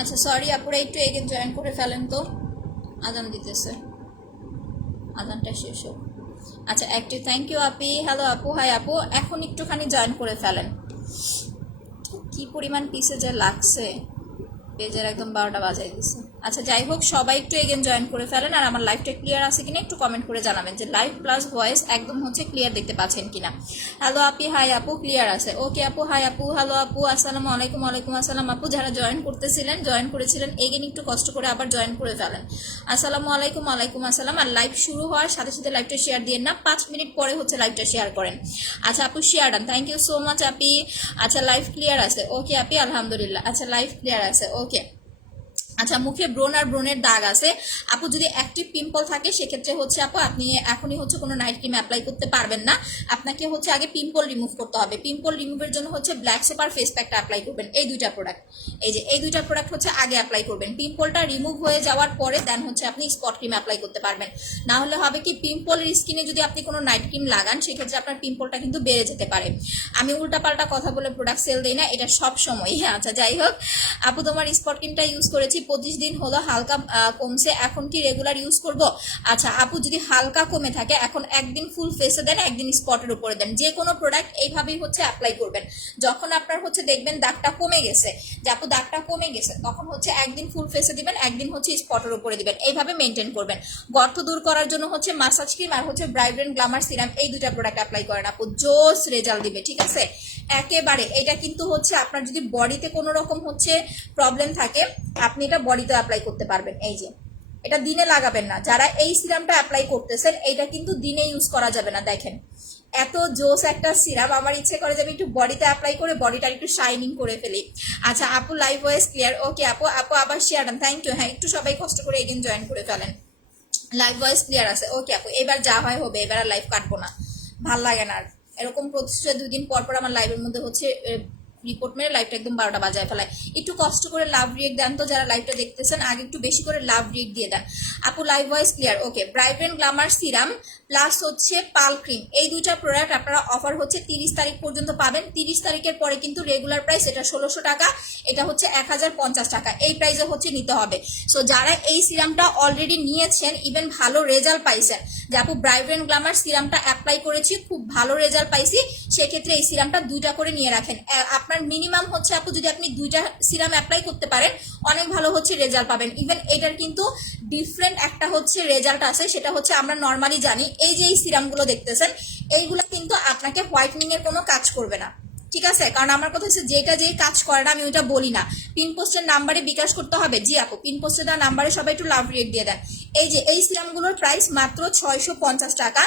আচ্ছা সরি আপুরা, একটু এগেন জয়েন করে ফেলেন তো, আজান দিতেছে, আজানটা শেষ হোক। আচ্ছা active, thank you Api. Hello আপু, হাই আপু, এখন একটুখানি জয়েন করে ফেলেন। কি পরিমাণ পিসে যে লাগছে, পেজের একদম 12টা বাজাই দিছে। আচ্ছা যাই হোক, সবাই একটু এগেন জয়েন করে ফেলেন। আর আমার লাইভটা ক্লিয়ার আছে কিনা একটু কমেন্ট করে জানাবেন যে লাইভ প্লাস ভয়েস একদম হচ্ছে ক্লিয়ার দেখতে পাচ্ছেন কিনা। হ্যালো আপি, হাই আপু, ক্লিয়ার আছে। ওকে আপু, হাই আপু, হ্যালো আপু, আসসালামু আলাইকুম। ওয়ালাইকুম আসসালাম আপু। যারা জয়েন করতেছিলেন, জয়েন করেছিলেন, এগেন একটু কষ্ট করে আবার জয়েন করে ফেলেন। আসসালামু আলাইকুম। ওয়ালাইকুম আসসালাম। আর লাইভ শুরু হওয়ার সাথে সাথে লাইভটা শেয়ার দিয়ে না, 5 মিনিট পরে হচ্ছে লাইভটা শেয়ার করেন। আচ্ছা আপু share done, thank you so much আপি। আচ্ছা লাইভ ক্লিয়ার আছে, ওকে আপি, আলহামদুলিল্লাহ। আচ্ছা লাইভ ক্লিয়ার আছে, ওকে। আচ্ছা মুখে ব্রণ আর ব্রণের দাগ আছে আপু, যদি অ্যাক্টিভ পিম্পল থাকে সেক্ষেত্রে হচ্ছে আপু আপনি এখনই হচ্ছে কোনো নাইট ক্রিম অ্যাপ্লাই করতে পারবেন না। আপনাকে হচ্ছে আগে পিম্পল রিমুভ করতে হবে। পিম্পল রিমুভের জন্য হচ্ছে ব্ল্যাক সেপার ফেস প্যাকটা অ্যাপ্লাই করবেন। এই দুইটা প্রোডাক্ট, এই দুইটা প্রোডাক্ট হচ্ছে আগে অ্যাপ্লাই করবেন। পিম্পলটা রিমুভ হয়ে যাওয়ার পরে দেন হচ্ছে আপনি স্পট ক্রিম অ্যাপ্লাই করতে পারবেন। না হলে হবে কি, পিম্পলের স্কিনে যদি আপনি কোনো নাইট ক্রিম লাগান সেক্ষেত্রে আপনার পিম্পলটা কিন্তু বেড়ে যেতে পারে। আমি উল্টাপাল্টা কথা বলে প্রোডাক্ট সেল দিই না, এটা সব সময়। আচ্ছা যাই হোক আপু, তোমার স্পট ক্রিমটা ইউজ করেছি 25 দিন হলো, হালকা কমছে, এখন কি রেগুলার ইউজ করব? আচ্ছা আপু, যদি হালকা কমে থাকে এখন একদিন ফুল ফেসে দেন, একদিন স্পটের উপরে দেন। যে কোনো প্রোডাক্ট এইভাবেই হচ্ছে অ্যাপ্লাই করবেন। যখন আপনার হচ্ছে দেখবেন দাগটা কমে গেছে, যে আপু দাগটা কমে গেছে, তখন হচ্ছে একদিন ফুল ফেসে দিবেন, একদিন হচ্ছে স্পটের উপরে দিবেন। এইভাবে মেনটেন করবেন। গর্ত দূর করার জন্য হচ্ছে মাসাজ ক্রিম আর হচ্ছে ব্রাইব্রেন্ট গ্লামার সিরাম, এই দুটা প্রোডাক্ট অ্যাপ্লাই করেন আপু, জোস রেজাল্ট দিবে। ঠিক আছে, একেবারে। এটা কিন্তু হচ্ছে আপনার যদি বডিতে কোনো রকম হচ্ছে প্রবলেম থাকে, আপনি এটা বডিতে অ্যাপ্লাই করতে পারবেন। এই যে এটা দিনে লাগাবেন না, যারা এই সিরামটা অ্যাপ্লাই করতেছেন এইটা কিন্তু দিনে ইউজ করা যাবে না। দেখেন এত জোস একটা সিরাম, আমার ইচ্ছে করে যে আমি একটু বডিতে অ্যাপ্লাই করে বডিটা একটু শাইনিং করে ফেলি। আচ্ছা আপু, লাইভ ভয়েস ক্লিয়ার, ওকে আপু। আপু আবার শেয়ার ডান, থ্যাংক ইউ। হ্যাঁ একটু সবাই কষ্ট করে এগেন জয়েন করে ফেলেন। লাইভ ভয়েস ক্লিয়ার আছে, ওকে আপু। এবার যা হয় হবে, এবার আর লাইভ কাটবো না, ভাল লাগে না আর এরকম প্রতিষ্ঠা 2 দিন পর পর আমার লাইভের মধ্যে হচ্ছে রিপোর্ট মেরে লাইভটা একদম 12টা বাজায় ফেলায়। একটু কষ্ট করে লাভ রিয়েক্ট দেন তো, যারা লাইভটা দেখতেছেন আগে একটু বেশি করে লাভ রিয়েক্ট দিয়ে দেন। আপু লাইভ ভয়েস ক্লিয়ার, ওকে। ব্রাইব্রেন্ট গ্লামার সিরাম প্লাস হচ্ছে পাল ক্রিম, এই দুইটা প্রোডাক্ট আপনারা অফার হচ্ছে 30 তারিখ পর্যন্ত পাবেন। 30 তারিখের পরে কিন্তু রেগুলার প্রাইস এটা 1600 টাকা, এটা হচ্ছে 1050 টাকা, এই প্রাইসে হচ্ছে নিতে হবে। সো যারা এই সিরামটা অলরেডি নিয়েছেন, ইভেন ভালো রেজাল্ট পাইছেন, যে আপু ব্রাইব্রেন্ট গ্লামার সিরামটা অ্যাপ্লাই করেছি, খুব ভালো রেজাল্ট পাইছি, সেক্ষেত্রে এই সিরামটা 2টা করে নিয়ে রাখেন। আপনার মিনিমাম হচ্ছে আপু যদি আপনি 2টা সিরাম অ্যাপ্লাই করতে পারেন, অনেক ভালো হচ্ছে রেজাল্ট পাবেন। ইভেন এটার কিন্তু ডিফারেন্ট একটা হচ্ছে রেজাল্ট আছে, সেটা হচ্ছে আমরা নর্মালি জানি এই যে এই সিরামগুলো দেখতেছেন, এইগুলো কিন্তু আপনাকে হোয়াইটনিং এর কোনো কাজ করবে না। ঠিক আছে, কারণ আমার কথা হচ্ছে যেটা যেই কাজ করে না আমি ওইটা বলি না। পিন পোস্টের নাম্বারে বিকাশ করতে হবে। জি আপু, পিন পোস্টের নাম্বারে সবাই একটু লাভ রেট দিয়ে দেন। এই যে এই সিরামগুলোর প্রাইস মাত্র 650 টাকা।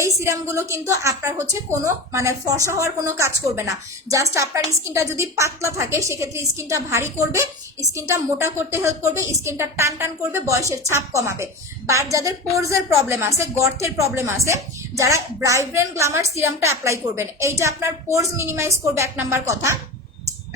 এই সিরামগুলো কিন্তু আপনার হচ্ছে কোনো মানে ফর্সা হওয়ার কোনো কাজ করবে না। জাস্ট আপনার স্কিনটা যদি পাতলা থাকে সেক্ষেত্রে স্কিনটা ভারী করবে, স্কিনটা মোটা করতে হেল্প করবে, স্কিনটা টান টান করবে, বয়সের ছাপ কমাবে। বাট যাদের পোরসের প্রবলেম আছে, গর্তের প্রবলেম আছে, যারা ব্রাইব্রেন্ট গ্লামার সিরামটা অ্যাপ্লাই করবেন, এইটা আপনার পোরস মিনিমাইজ করবে, 1 নাম্বার কথা।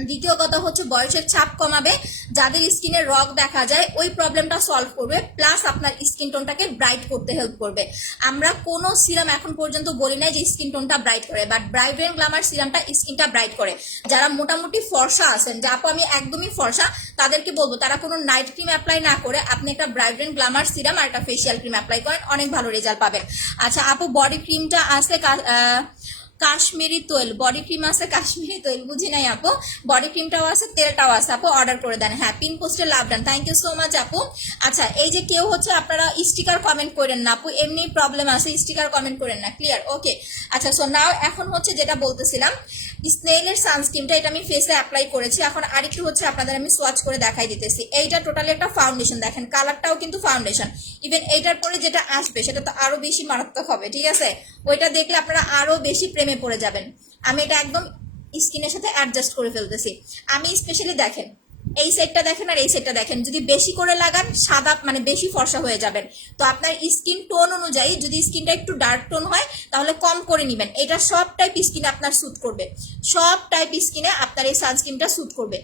দ্বিতীয় কথা হচ্ছে বয়সের ছাপ কমাবে, যাদের স্কিনে রগ দেখা যায় ওই প্রবলেমটা সলভ করবে, প্লাস আপনার স্কিন টোনটাকে ব্রাইট করতে হেল্প করবে। আমরা কোনো সিরাম এখন পর্যন্ত বলি নাই যে স্কিন টোনটা ব্রাইট করে, বাট ব্রাইব্রেন্ট গ্লামার সিরামটা স্কিনটা ব্রাইট করে। যারা মোটামুটি ফর্সা আছেন, যে আপু আমি একদমই ফর্সা, তাদেরকে বলবো তারা কোনো নাইট ক্রিম অ্যাপ্লাই না করে আপনি একটা ব্রাইব্রেন্ট গ্লামার সিরাম আর একটা ফেসিয়াল ক্রিম অ্যাপ্লাই করেন, অনেক ভালো রেজাল্ট পাবেন। আচ্ছা আপু, বডি ক্রিমটা আছে কাশ্মীরি তৈল, বডি ক্রিম আছে কাশ্মীরি তৈল, বুঝি নাই আপু। বডি ক্রিমটাও আছে, তেলটাও আছে আপু, অর্ডার করে দেন। হ্যাঁ পিন পোস্টে লাভ ডান, থ্যাংক ইউ সো মাচ আপু। আচ্ছা এই যে কেউ হচ্ছে আপনারা স্টিকার কমেন্ট করেন না আপু, এমনি প্রবলেম আছে, স্টিকার কমেন্ট করেন না, ক্লিয়ার, ওকে। আচ্ছা সো নাও এখন হচ্ছে যেটা বলতেছিলাম, স্নেইলের সানস্ক্রিনটা এটা আমি ফেসে অ্যাপ্লাই করেছি। এখন আরেকটু হচ্ছে আপনাদের আমি সোয়াচ করে দেখাই দিতেছি। এইটা টোটালি একটা ফাউন্ডেশন, দেখেন কালারটাও কিন্তু ফাউন্ডেশন। ইভেন এইটার পরে যেটা আসবে সেটা তো আরো বেশি মারাত্মক হবে। ঠিক আছে, ওইটা দেখলে আপনারা আরো বেশি প্রেমে পড়ে যাবেন। আমি এটা একদম স্কিনের সাথে অ্যাডজাস্ট করে ফেলতেছি। আমি স্পেশালি দেখেন এই সেটটা দেখেন আর এই সেটটা দেখেন, যদি বেশি করে লাগান সাদা মানে বেশি ফর্সা হয়ে যাবেন। তো আপনার স্কিন টোন অনুযায়ী যদি স্কিনটা একটু ডার্ক টোন হয় তাহলে কম করে নেবেন। এটা সব টাইপ স্কিনে আপনার স্যুট করবে, সব টাইপ স্কিনে আপনার এই সানস্ক্রিনটা স্যুট করবে।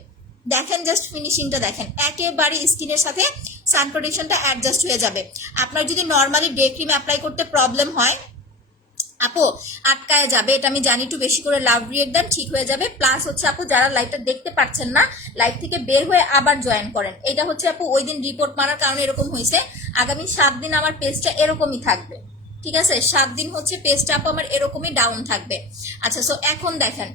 দেখেন জাস্ট ফিনিশিংটা দেখেন, একেবারে স্কিনের সাথে সান প্রোটেকশনটা অ্যাডজাস্ট হয়ে যাবে। আপনার যদি নর্মালি ডে ক্রিম অ্যাপ্লাই করতে প্রবলেম হয়, আপু আটকায় যাবে, এটা আমি জানি, একটু বেশি করে লাভ রিয়েট দেন, ঠিক হয়ে যাবে। প্লাস হচ্ছে আপু যারা লাইভটা দেখতে পাচ্ছেন না, লাইভ থেকে বের হয়ে আবার জয়েন করেন। এটা হচ্ছে আপু ওই দিন রিপোর্ট মারার কারণে এরকম হয়েছে। আগামী 7 দিন আমার পেজটা এরকমই থাকবে, ঠিক আছে? 7 দিন হচ্ছে পেজটা আপু আমার এরকমই ডাউন থাকবে। আচ্ছা, সো এখন দেখেন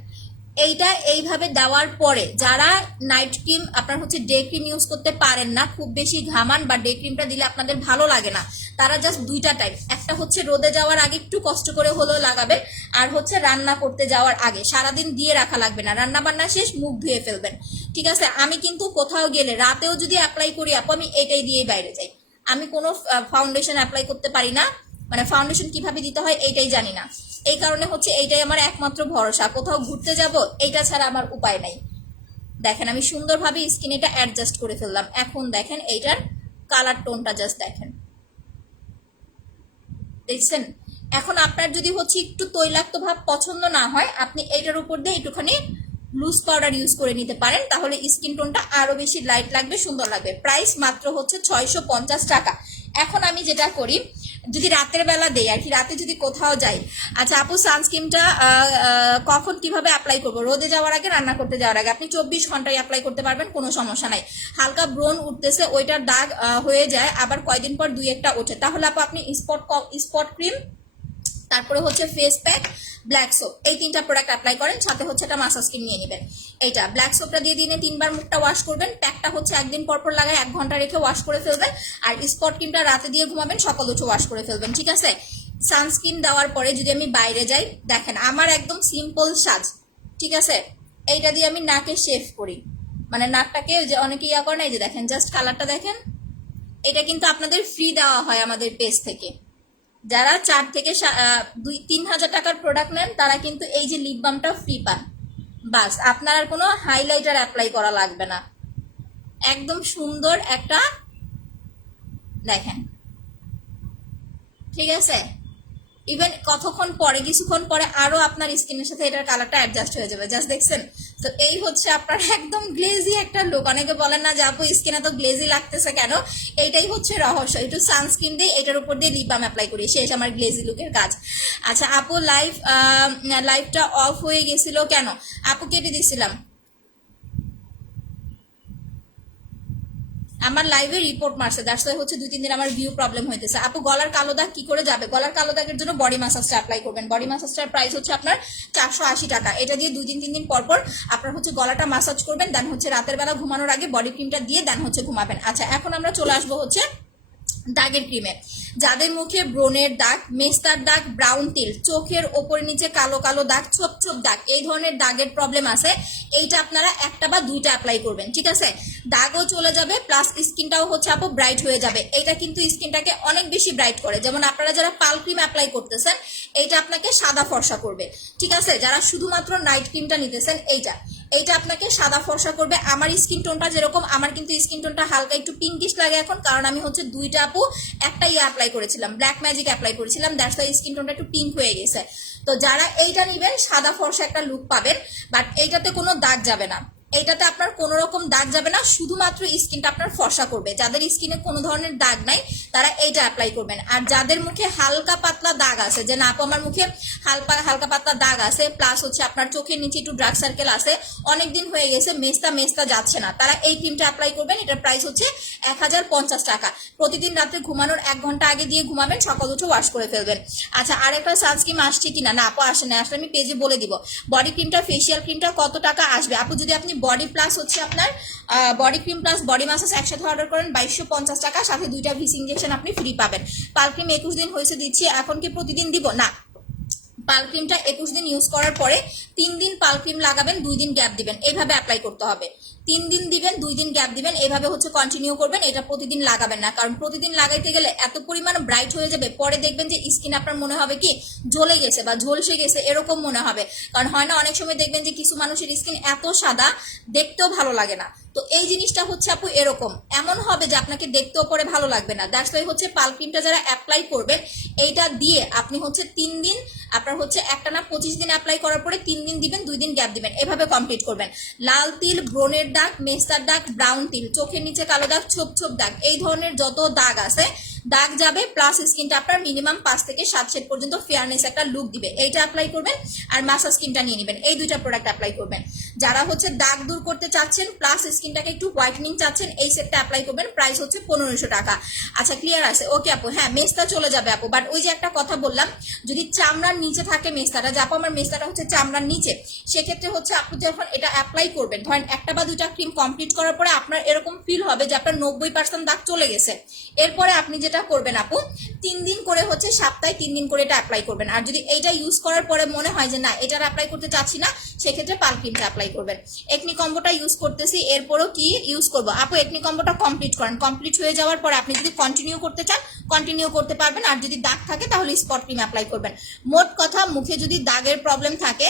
এইটা এইভাবে দেওয়ার পরে যারা নাইট ক্রিম আপনার হচ্ছে ডে ক্রিম ইউজ করতে পারেন না, খুব বেশি ঘামান বা ডে ক্রিমটা দিলে আপনাদের ভালো লাগে না, তারা জাস্ট দুইটা টাইম, একটা হচ্ছে রোদে যাওয়ার আগে একটু কষ্ট করে হলেও লাগাবেন, আর হচ্ছে রান্না করতে যাওয়ার আগে। সারাদিন দিয়ে রাখা লাগবে না, রান্না বান্না শেষ মুখ ধুয়ে ফেলবেন, ঠিক আছে? আমি কিন্তু কোথাও গেলে রাতেও যদি অ্যাপ্লাই করি আপু, আমি এটাই দিয়েই বাইরে যাই। আমি কোনো ফাউন্ডেশন অ্যাপ্লাই করতে পারি না, মানে ফাউন্ডেশন কিভাবে দিতে হয় এইটাই জানি না। এই কারণে হচ্ছে এইটাই আমার একমাত্র ভরসা, কোথাও ঘুরতে যাব এইটা ছাড়া আমার উপায় নাই। দেখেন আমি সুন্দরভাবে স্কিন এটা অ্যাডজাস্ট করে ফেললাম। এখন দেখেন এইটার কালার টোনটা জাস্ট দেখেন, দেখছেন? এখন আপনার যদি হচ্ছে একটু তৈলাক্ত ভাব পছন্দ না হয়, আপনি এইটার উপর দিয়ে একটুখানি লুজ পাউডার ইউজ করে নিতে পারেন, তাহলে স্কিন টোনটা আরো বেশি লাইট লাগবে, সুন্দর লাগবে। প্রাইস মাত্র হচ্ছে 650 টাকা। এখন আমি যেটা করি, যদি রাতের বেলা দেই আর কি, রাতে যদি কোথাও যাই। আচ্ছা আপু সানস্ক্রিনটা কখন কিভাবে অ্যাপ্লাই করবো? রোদে যাওয়ার আগে, রান্না করতে যাওয়ার আগে। আপনি 24 ঘন্টায় অ্যাপ্লাই করতে পারবেন, কোনো সমস্যা নাই। হালকা ব্রণ উঠতেছে, ওইটার দাগ হয়ে যায়, আবার কয়দিন পর দুই একটা ওঠে, তাহলে আপনি স্পট ক্রিম, তারপরে হচ্ছে ফেস প্যাক, ব্ল্যাক সোপ, এই 3টা প্রোডাক্ট অ্যাপ্লাই করেন, সাথে হচ্ছে একটা মাসাজ ক্রিম নিয়ে নেবেন। এইটা ব্ল্যাক সোপটা দিয়ে দিনে 3বার মুখটা ওয়াশ করবেন, প্যাকটা হচ্ছে একদিন পরপর লাগায় 1 ঘন্টা রেখে ওয়াশ করে ফেলবেন, আর স্পট ক্রিমটা রাতে দিয়ে ঘুমাবেন, সকাল উঠে ওয়াশ করে ফেলবেন, ঠিক আছে? সানস্ক্রিন দেওয়ার পরে যদি আমি বাইরে যাই, দেখেন আমার একদম সিম্পল সাজ, ঠিক আছে? এইটা দিয়ে আমি নাকে শেভ করি, মানে নাকটাকে যে অনেকে ইয়া করে না, এই যে দেখেন জাস্ট কালারটা দেখেন। এটা কিন্তু আপনাদের ফ্রি দেওয়া হয় আমাদের পেজ থেকে। যারা 4 থেকে 2-3 হাজার টাকার প্রোডাক্ট নেন, তারা কিন্তু এই যে লিপ বামটা ফ্রি পান। বাস, আপনার আর কোনো হাইলাইটার অ্যাপ্লাই করা লাগবে না। একদম সুন্দর একটা, দেখেন, ঠিক আছে? ইভেন কতক্ষণ পরে, কিছুক্ষণ পরে আরো আপনার স্কিনের সাথে এটার কালারটা অ্যাডজাস্ট হয়ে যাবে, জাস্ট দেখছেন? তো এই হচ্ছে আপনার একদম গ্লেজি একটা লুক। অনেকে বলেন না যে আপু স্কিনে তো গ্লেজি লাগতেছে কেন, এইটাই হচ্ছে রহস্য। একটু সানস্ক্রিন দিয়ে এটার উপর দিয়ে লিপ বাম অ্যাপ্লাই করি, শেষ আমার গ্লেজি লুকের কাজ। আচ্ছা আপু লাইভটা অফ হয়ে গেছিল কেন? আপু কেটে দিছিলাম, আমার লাইভে রিপোর্ট মারছে, দ্যাটস ওয়াই হচ্ছে 2-3 দিন আমার ভিউ প্রবলেম হইতেছে। আপু গলার কালো দাগ কি করে যাবে? গলার কালো দাগের জন্য বডি মাসাজটা অ্যাপ্লাই করবেন। বডি মাসাজটার প্রাইস হচ্ছে আপনার 480 টাকা। এটা দিয়ে 2-3 দিন পর পর আপনার হচ্ছে গলাটা মাসাজ করবেন, দেন হচ্ছে রাতের বেলা ঘুমানোর আগে বডি ক্রিমটা দিয়ে দেন হচ্ছে ঘুমাবেন। আচ্ছা এখন আমরা চলে আসবো হচ্ছে দাগের ক্রিমে। যাদের মুখে ব্রণের দাগ, মেস্তার দাগ, ব্রাউন তিল, চোখের ওপর নিচে কালো কালো দাগ, ছোপ ছোপ দাগ, এই ধরনের দাগের প্রবলেম আছে, এইটা আপনারা 1টা বা 2টা অ্যাপ্লাই করবেন, ঠিক আছে? দাগও চলে যাবে, প্লাস স্কিনটাও হচ্ছে আপু ব্রাইট হয়ে যাবে। এইটা কিন্তু স্কিনটাকে অনেক বেশি ব্রাইট করে। যেমন আপনারা যারা পাল ক্রিম অ্যাপ্লাই করতেছেন, এইটা আপনাকে সাদা ফর্সা করবে, ঠিক আছে? যারা শুধুমাত্র নাইট ক্রিমটা নিতেছেন, এইটা আপনাকে সাদা ফর্সা করবে। আমার স্কিন টোনটা যেরকম, আমার কিন্তু স্কিন টোনটা হালকা একটু পিঙ্কিশ লাগে এখন, কারণ আমি হচ্ছে 2টা আপু একটা অ্যাপ্লাই করেছিলাম, ব্ল্যাক ম্যাজিক অ্যাপ্লাই করেছিলাম, দ্যাটস ওয়াই স্কিন টোনটা একটু পিঙ্ক হয়ে গেছে। তো যারা এইটা নিবেন, সাদা ফর্সা একটা লুক পাবেন, বাট এইটাতে কোনো দাগ যাবে না, এইটাতে আপনার কোনো রকম দাগ যাবে না, শুধুমাত্র স্কিনটা আপনার ফর্সা করবে। যাদের স্কিনে কোনো ধরনের দাগ নাই, তারা এইটা অ্যাপ্লাই করবেন। আর যাদের মুখে হালকা পাতলা দাগ আছে, যে না আপু আমার মুখে হালকা পাতলা দাগ আছে, প্লাস হচ্ছে আপনার চোখের নিচে একটু ডার্ক সার্কেল আছে, অনেকদিন হয়ে গেছে, মেস্তা যাচ্ছে না, তারা এই ক্রিমটা অ্যাপ্লাই করবেন। এটার প্রাইস হচ্ছে 1050 টাকা। প্রতিদিন রাতে ঘুমানোর 1 ঘন্টা আগে দিয়ে ঘুমাবেন, সকাল উঠে ওয়াশ করে ফেলবেন। আচ্ছা আরেকটা সানস্ক্রিন আসছে কিনা? না আপু আসে না, আসলে আমি পেজে বলে দিব। বডি ক্রিমটা, ফেসিয়াল ক্রিমটা কত টাকা আসবে আপু? যদি আপনি বডি প্লাস হচ্ছে আপনার body cream plus body massage একসাথে অর্ডার করেন 2250 টাকা, সাথে 2টা ভিস ইনজেকশন আপনি ফ্রি পাবেন। পাল ক্রিম 21 দিন হয়েছে দিচ্ছি, এখন কি প্রতিদিন দিব? না, পাল ক্রিমটা 21 দিন ইউজ করার পরে 3 দিন পাল ক্রিম লাগাবেন, 2 দিন গ্যাপ দিবেন, এইভাবে অ্যাপ্লাই করতে হবে। 3 দিন দিবেন, 2 দিন গ্যাপ দিবেন, এইভাবে হচ্ছে কন্টিনিউ করবেন। এটা প্রতিদিন লাগাবেন না, কারণ প্রতিদিন লাগাইতে গেলে এত পরিমাণ ব্রাইট হয়ে যাবে, পরে দেখবেন যে স্কিন আপনার মনে হবে কি জ্বলে গেছে বা ঝলসে গেছে, এরকম মনে হবে। কারণ হয় না অনেক সময় দেখবেন যে কিছু মানুষের স্কিন এত সাদা, দেখতেও ভালো লাগে না। তো এই জিনিসটা হচ্ছে আপু এরকম, এমন হবে যে আপনাকে দেখতেও পরে ভালো লাগবে না। দ্যাটস ওয়াই হচ্ছে পাল ক্রিমটা যারা অ্যাপ্লাই করবেন, এইটা দিয়ে আপনি হচ্ছে 3 দিন, আপনার হচ্ছে একটানা 25 দিন অ্যাপ্লাই করার পরে 3 দিন দিবেন, 2 দিন গ্যাপ দিবেন, এভাবে কমপ্লিট করবেন। লাল তিল, ব্রণের দাগ, মেস্তার দাগ, ব্রাউন তিল, চোখের নিচে কালো দাগ, ছোপ ছোপ দাগ, এই ধরনের যত দাগ আছে দাগ যাবে প্লাস স্কিনটা আপনার মিনিমাম 5 থেকে 7 শেড পর্যন্ত ফেয়ারনেস একটা লুক দিবে। এইটা অ্যাপ্লাই করবেন আর মাসাজ ক্রিমটা নিয়ে নেবেন, এই দুইটা প্রোডাক্ট অ্যাপ্লাই করবেন। যারা হচ্ছে দাগ দূর করতে চাচ্ছেন প্লাস স্কিনটাকে একটু হোয়াইটেনিং চাচ্ছেন, এই সেটটা অ্যাপ্লাই করবেন, প্রাইস হচ্ছে 1500 টাকা। আচ্ছা ক্লিয়ার আছে? ওকে আপু, হ্যাঁ মেস্তা চলে যাবে আপু, বাট ওই যে একটা কথা বললাম, যদি চামড়ার নিচে থাকে মেস্তাটা, যে আপু আমার মেস্তাটা হচ্ছে চামড়ার নিচে, সেক্ষেত্রে হচ্ছে আপনি যখন এটা অ্যাপ্লাই করবেন, ধরেন একটা বা দুইটা ক্রিম কমপ্লিট করার পরে আপনার এরকম ফিল হবে যে আপনার 90% দাগ চলে গেছে। এরপরে আপনি যেটা করবেন আপু, 3 দিন করে হচ্ছে সপ্তাহে 3 দিন করে এটা অ্যাপ্লাই করবেন। আর যদি এইটা ইউজ করার পরে মনে হয় যে না এটা অ্যাপ্লাই করতে চাচ্ছি না, সেক্ষেত্রে পাল ক্রিমটা অ্যাপ্লাই করবেন। একনি কম্বোটা ইউজ করতেছি, এরপরও কি ইউজ করবো আপু? একনি কম্বোটা কমপ্লিট করেন, কমপ্লিট হয়ে যাওয়ার পরে আপনি যদি কন্টিনিউ করতে চান কন্টিনিউ করতে পারবেন, আর যদি দাগ থাকে তাহলে স্পট ক্রিম অ্যাপ্লাই করবেন। মোট কথা, মুখে যদি দাগের প্রবলেম থাকে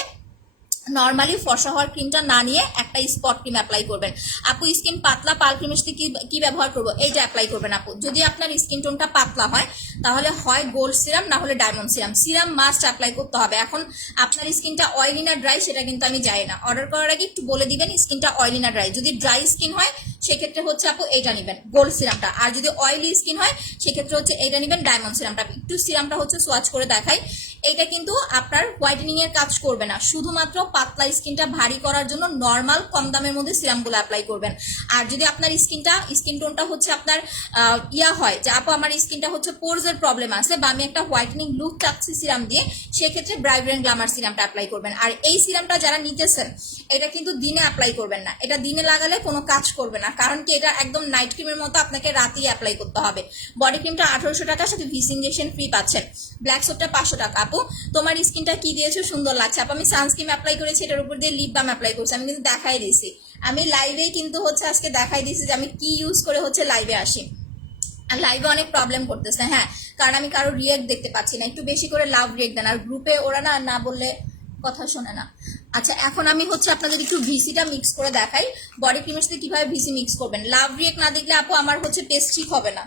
নর্মালি ফর্সা হওয়ার ক্রিমটা না নিয়ে একটা স্পট ক্রিম অ্যাপ্লাই করবেন। আপু স্কিন পাতলা, পাল ক্রিমের সাথে কি ব্যবহার করবো? এইটা অ্যাপ্লাই করবেন আপু। যদি আপনার স্কিন টোনটা পাতলা হয় তাহলে হয় গোল্ড সিরাম না হলে diamond serum, serum must apply করতে হবে। এখন আপনার স্কিনটা অয়েলি না ড্রাই সেটা কিন্তু আমি জানি না, অর্ডার করার আগে একটু বলে দিবেন স্কিনটা অয়েলি না ড্রাই। যদি ড্রাই স্কিন হয় সেক্ষেত্রে হচ্ছে আপু এইটা নেবেন গোল্ড সিরামটা, আর যদি অয়েলি স্কিন হয় সেক্ষেত্রে হচ্ছে এইটা নেবেন ডায়মন্ড সিরামটা। একটু সিরামটা হচ্ছে সোয়াচ করে দেখাই। এইটা কিন্তু আপনার হোয়াইটেনিং এর কাজ করবে না, শুধুমাত্র পাতলা স্কিনটা ভারী করার জন্য নর্মাল কম দামের মধ্যে সিরামগুলো অ্যাপ্লাই করবেন। আর যদি আপনার স্কিন টোনটা হচ্ছে আপনার ইয়া হয় যে আপু আমার স্কিনটা হচ্ছে পোরসের প্রবলেম আছে বা আমি একটা হোয়াইটেনিং লুক চাচ্ছি সিরাম দিয়ে, সেক্ষেত্রে ব্রাইব্রেন্ট গ্ল্যামার সিরামটা অ্যাপ্লাই করবেন। আর এই সিরামটা যারা নিতেছেন এটা কিন্তু দিনে অ্যাপ্লাই করবেন না, এটা দিনে লাগালে কোনো কাজ করবে না, কারণ কি এটা একদম নাইট ক্রিমের মতো আপনাকে রাতেই অ্যাপ্লাই করতে হবে। বডি ক্রিমটা 1800 টাকার সাথে ভিস ইনজেকশন ফ্রি পাচ্ছেন। ব্ল্যাক সোপটা 500 টাকা। আপু তোমার স্কিনটা কি দিয়েছো, সুন্দর লাগছে আপু। আমি সানস্ক্রিন অ্যাপ্লাই করেছি, এটার উপর দিয়ে লিপ বাম অ্যাপ্লাই করছি, আমি কিন্তু দেখাই দিয়েছি, আমি লাইভেই কিন্তু হচ্ছে আজকে দেখাই দিয়েছি যে আমি কি ইউজ করে হচ্ছে লাইভে আসি। আর লাইভে অনেক প্রবলেম করতেছে, হ্যাঁ কারণ আমি কারো রিয়েক্ট দেখতে পাচ্ছি না, একটু বেশি করে লাভ রিয়েক্ট দেন, আর গ্রুপে ওরা না বললে কথা শোনে না। আচ্ছা এখন আমি হচ্ছে আপনাদের একটু ভিসিটা মিক্স করে দেখাই, বডি ক্রিমের সাথে কিভাবে ভিসি মিক্স করবেন। লাভ রিয়েক্ট না দেখলে আপু আমার হচ্ছে টেস্ট ঠিক হবে না,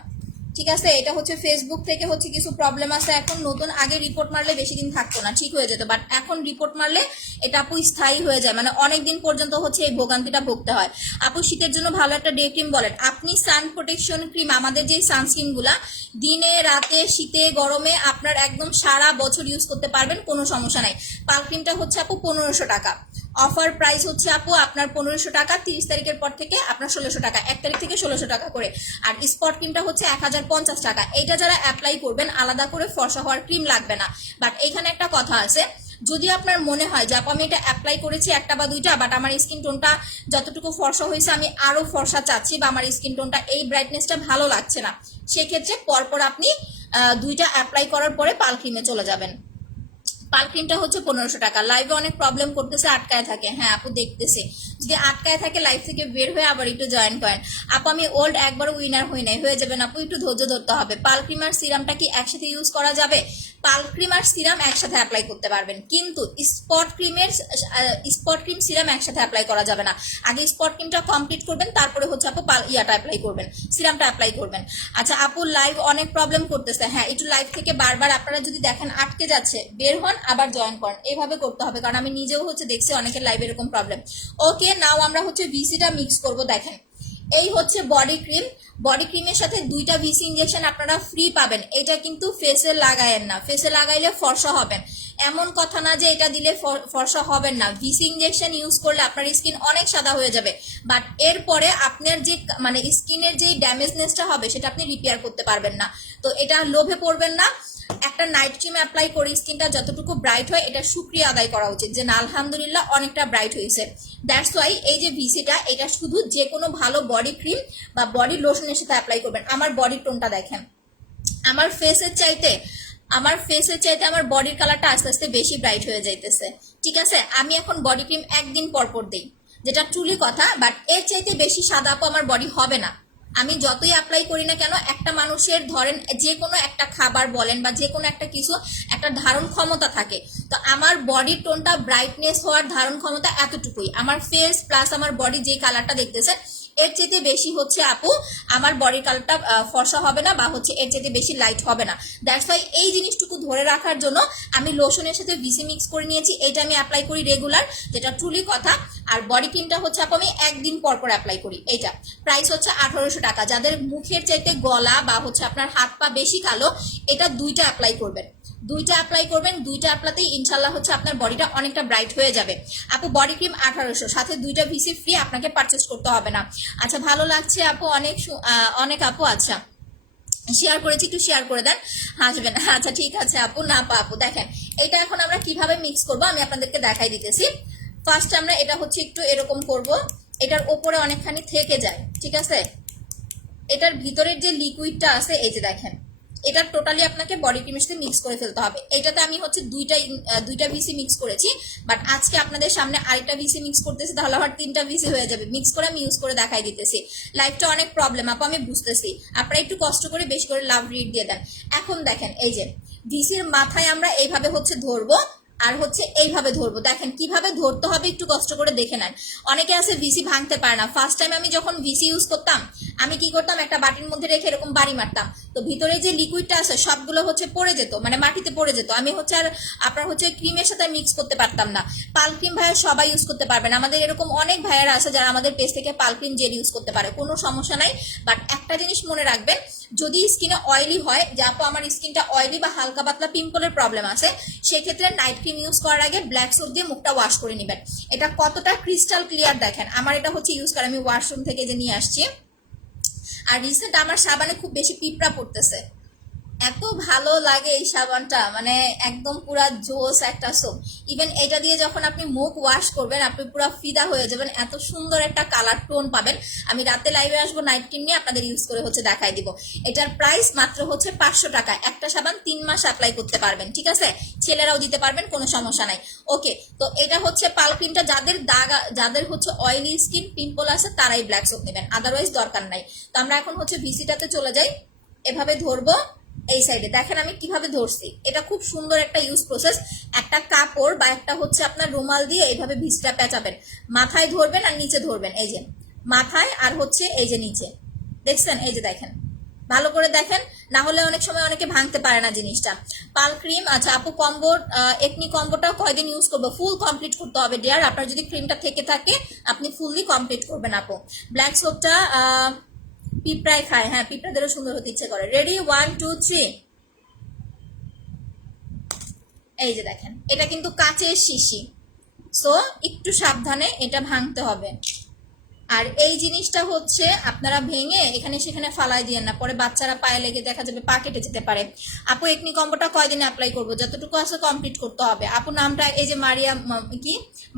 ঠিক আছে? এটা হচ্ছে ফেসবুক থেকে হচ্ছে কিছু প্রবলেম আছে এখন নতুন, আগে রিপোর্ট মারলে বেশি দিন থাকতো না, ঠিক হয়ে যেত, বাট এখন রিপোর্ট মারলে এটা আপু স্থায়ী হয়ে যায়, মানে অনেক দিন পর্যন্ত হচ্ছে এই ভোগান্তিটা ভুগতে হয়। আপু শীতের জন্য ভালো একটা ডে ক্রিম বলেন। আপনি সান প্রোটেকশন ক্রিম, আমাদের যে সানস্ক্রিনগুলা দিনে রাতে শীতে গরমে আপনার একদম সারা বছর ইউজ করতে পারবেন, কোনো সমস্যা নাই। পাল ক্রিমটা হচ্ছে আপু 1500 টাকা, অফার প্রাইস হচ্ছে আপু আপনার 1500 টাকা, 30 তারিখের পর থেকে আপনার 1600 টাকা, 1 তারিখ থেকে 1600 টাকা করে। আর স্পট ক্রিমটা হচ্ছে 1050 টাকা। এইটা যারা অ্যাপ্লাই করবেন আলাদা করে ফর্সা হওয়ার ক্রিম লাগবে না। বাট এইখানে একটা কথা আছে, যদি আপনার মনে হয় যে আপু আমি এটা অ্যাপ্লাই করেছি একটা বা দুইটা, বাট আমার স্কিন টোনটা যতটুকু ফর্সা হয়েছে আমি আরো ফর্সা চাচ্ছি, বা আমার স্কিন টোনটা এই ব্রাইটনেসটা ভালো লাগছে না, সেক্ষেত্রে পরপর আপনি দুইটা অ্যাপ্লাই করার পরে পাল ক্রিমে চলে যাবেন। পাল ক্রিমটা হচ্ছে 1500 টাকা। লাইভে অনেক প্রবলেম করতেছে, আটকায় থাকে, হ্যাঁ আপু দেখতেছি, যদি আটকায় থাকে লাইভ থেকে বের হয়ে আবার একটু জয়েন করেন। আপু আমি ওল্ড একবারও উইনার হই নাই, হয়ে যাবেন আপু, একটু ধৈর্য ধরতে হবে। পাল ক্রিম আর সিরামটা কি একসাথে ইউজ করা যাবে? পাল ক্রিম আর সিরাম একসাথে অ্যাপ্লাই করতে পারবেন, কিন্তু স্পট ক্রিম সিরাম একসাথে অ্যাপ্লাই করা যাবে না। আগে স্পট ক্রিমটা কমপ্লিট করবেন, তারপরে হচ্ছে আপু ইয়াটা অ্যাপ্লাই করবেন, সিরামটা অ্যাপ্লাই করবেন। আচ্ছা আপু লাইভ অনেক প্রবলেম করতেছে, হ্যাঁ একটু লাইভ থেকে বারবার আপনারা যদি দেখেন আটকে যাচ্ছে বের হন আবার জয়েন করেন, এইভাবে করতে হবে, কারণ আমি নিজেও হচ্ছে দেখছি অনেকের লাইভ এরকম প্রবলেম। ওকে নাও আমরা হচ্ছে ভিসিটা মিক্স করব। দেখেন এই হচ্ছে বডি ক্রিম, বডি ক্রিমের সাথে দুইটা ভিসি ইনজেকশন আপনারা ফ্রি পাবেন। এটা কিন্তু ফেসে লাগায়েন না, ফেসে লাগাইলে ফর্সা হবেন, এমন কথা না যে এটা দিলে ফর্সা হবেন না। ভিসি ইনজেকশন ইউজ করলে আপনার স্কিন অনেক সাদা হয়ে যাবে, বাট এরপরে আপনার যে মানে স্কিনের যে ড্যামেজনেসটা হবে সেটা আপনি রিপেয়ার করতে পারবেন না। তো এটা লোভে পড়বেন না, একটা নাইট ক্রিম অ্যাপ্লাই করে স্কিনটা যতটুকু ব্রাইট হয় এটা শুকরিয়া আদায় করা উচিত যে না আলহামদুলিল্লাহ অনেকটা ব্রাইট হয়েছে। দ্যাটস ওয়াই এই যে ভিসিটা এটা শুধু যে কোনো ভালো বডি ক্রিম বা বডি লোশনের সাথে অ্যাপ্লাই করবেন। আমার বডি টোনটা দেখেন, আমার ফেসের চাইতে আমার বডির কালারটা আস্তে আস্তে বেশি ব্রাইট হয়ে যাইতেছে, ঠিক আছে? আমি এখন বডি ক্রিম একদিন পর দিই, যেটা ট্রুলি কথা, বাট এর চাইতে বেশি সাদা আপু আমার বডি হবে না। আমি যতই অ্যাপ্লাই করি না কেন, একটা মানুষের ধরেন যে কোনো একটা খাবার বলেন বা যে কোনো একটা কিছু একটা ধারণ ক্ষমতা থাকে, তো আমার বডির টোনটা ব্রাইটনেস হওয়ার ধারণ ক্ষমতা এতটুকুই। আমার ফেস প্লাস আমার বডি যে কালারটা দেখতেছে এর চেয়ে বেশি হচ্ছে আপু আমার বডি কালারটা ফর্সা হবে না, বা হচ্ছে এর চেয়ে বেশি লাইট হবে না। দ্যাটস ওয়াই এই জিনিসটুকু ধরে রাখার জন্য আমি লোশনের সাথে ভিসি মিক্স করে নিয়েছি। এটা আমি অ্যাপ্লাই করি রেগুলার, যেটা ট্রুলি কথা। আর বডি ক্রিমটা হচ্ছে আপু আমি একদিন পর পর অ্যাপ্লাই করি। এইটা প্রাইস হচ্ছে 1800 টাকা। যাদের মুখের চাইতে গলা বা হচ্ছে আপনার হাত পা বেশি কালো, এটা দুইটা অ্যাপ্লাই করবেন, দুইটা অ্যাপ্লাতেই ইনশাল্লাহ হচ্ছে আপনার বডিটা অনেকটা ব্রাইট হয়ে যাবে। আপু বডি ক্রিম 1800, সাথে দুইটা ভিসি ফ্রি, আপনাকে পারচেস করতে হবে না। আচ্ছা ভালো লাগছে আপু, অনেক অনেক আপু। আচ্ছা শেয়ার করেছি, একটু শেয়ার করে দেন, হাসবেন। আচ্ছা ঠিক আছে আপু, না আপু দেখেন এটা এখন আমরা কিভাবে মিক্স করব আমি আপনাদেরকে দেখাই দিতেছি। ফার্স্ট আমরা এটা হচ্ছে একটু এরকম করব, এটার ওপরে অনেকখানি থেকে যায়, ঠিক আছে। এটার ভিতরের যে লিকুইডটা আছে এই যে দেখেন, এটা টোটালি আপনাকে বডি ক্রিমের সাথে মিক্স করে ফেলতে হবে। এটাতে আমি হচ্ছে দুইটা ভিসি মিক্স করেছি, বাট আজকে আপনাদের সামনে আরেকটা ভিসি মিক্স করতেছি, তাহলে আমার 3টা ভিসি হয়ে যাবে। মিক্স করে আমি ইউজ করে দেখাই দিতেছি। লাইফটা অনেক প্রবলেম আপু, আমি বুঝতেছি, আপনারা একটু কষ্ট করে বেশি করে লাভ রিড দিয়ে দেন। এখন দেখেন এই যে ভিসির মাথায় আমরা এইভাবে হচ্ছে ধরবো, আর হচ্ছে এইভাবে ধরবো। দেখেন কিভাবে ধরতে হবে, একটু কষ্ট করে দেখে নেন। অনেকে আছে ভিসি ভাঙতে পারে না। ফার্স্ট টাইম আমি যখন ভিসি ইউজ করতাম, আমি কি করতাম, একটা বাটির মধ্যে রেখে এরকম বাড়ি মারতাম, তো ভিতরে যে লিকুইডটা আছে সবগুলো হচ্ছে পড়ে যেত, মানে মাটিতে পড়ে যেত। আমি হচ্ছে আর আপনার হচ্ছে ক্রিমের সাথে মিক্স করতে পারতাম না। পাল ক্রিম ভাইয়া সবাই ইউজ করতে পারবেন, আমাদের এরকম অনেক ভাইয়ারা আছে যারা আমাদের পেজ থেকে পাল ক্রিম জেল ইউজ করতে পারে, কোনো সমস্যা নাই। বাট একটা জিনিস মনে রাখবেন, যদি স্কিনে অয়েলি হয়, যে আপু আমার স্কিনটা অয়েলি বা হালকা পাতলা পিম্পলের প্রবলেম আছে, সেক্ষেত্রে নাইট ক্রিম ইউজ করার আগে ব্ল্যাক সোপ দিয়ে মুখটা ওয়াশ করে নেবেন। এটা কতটা ক্রিস্টাল ক্লিয়ার দেখেন। আমার এটা হচ্ছে ইউজ করে আমি ওয়াশরুম থেকে যে নিয়ে আসছি। আর রিসেন্ট আমার সাবানে খুব বেশি পিঁপড়া পড়তেছে, এত ভালো লাগে এই সাবানটা, মানে একদম পুরা জোস একটা সোপ। ইভেন এটা দিয়ে যখন আপনি মুখ ওয়াশ করবেন, আপনি পুরো ফিদা হয়ে যাবেন, এত সুন্দর একটা কালার টোন পাবেন। আমি রাতে লাইভে আসবো, নাইট ক্রিম নিয়ে আপনাদের ইউজ করে হচ্ছে দেখাই দিব। এটার প্রাইস মাত্র হচ্ছে 500 টাকা। একটা সাবান 3 মাস অ্যাপ্লাই করতে পারবেন, ঠিক আছে। ছেলেরাও দিতে পারবেন, কোনো সমস্যা নাই। ওকে, তো এটা হচ্ছে পাল ক্রিমটা। যাদের হচ্ছে অয়েলি স্কিন, পিম্পল আছে, তারাই ব্ল্যাক সোপ নেবেন, আদারওয়াইজ দরকার নাই। তো আমরা এখন হচ্ছে ভিসিটাতে চলে যাই। এভাবে ধরবো, এই সাইডে দেখেন আমি কিভাবে ধরছি। এটা খুব সুন্দর একটা ইউজ প্রসেস। একটা কাপড় বা একটা হচ্ছে আপনার রুমাল দিয়ে এইভাবে ভিসটা পেঁচাবেন, মাথায় ধরবেন আর নিচে ধরবেন, এই যে মাথায় আর হচ্ছে এই যে নিচে, দেখছেন, এই যে দেখেন, ভালো করে দেখেন, না হলে অনেক সময় অনেকে ভাঙতে পারে না জিনিসটা। পাল ক্রিম, আচ্ছা আপু কম্বো, একনি কম্বোটা কয়দিন ইউজ করবো? ফুল কমপ্লিট করতে হবে ডিয়ার। আপনার যদি ক্রিমটা থেকে থাকে আপনি ফুললি কমপ্লিট করবেন আপু। ব্ল্যাক সোপটা পিঁপড়ায় খায়, হ্যাঁ পিঁপড়াদেরও সুন্দর হতে ইচ্ছে করে। রেডি, 1 2 3। এই যে দেখেন, এটা কিন্তু কাচের শিশি, সো একটু সাবধানে এটা ভাঙতে হবে। আর এই জিনিসটা হচ্ছে আপনারা ভেঙে এখানে সেখানে ফালাই দিয়েন না, পরে বাচ্চারা পায়ে লেগে দেখা যাবে পা কেটে যেতে পারে। আপু একনি কম্বোটা কয়দিনে অ্যাপ্লাই করবো? যতটুকু আছে কমপ্লিট করতে হবে। আপু নামটা এই যে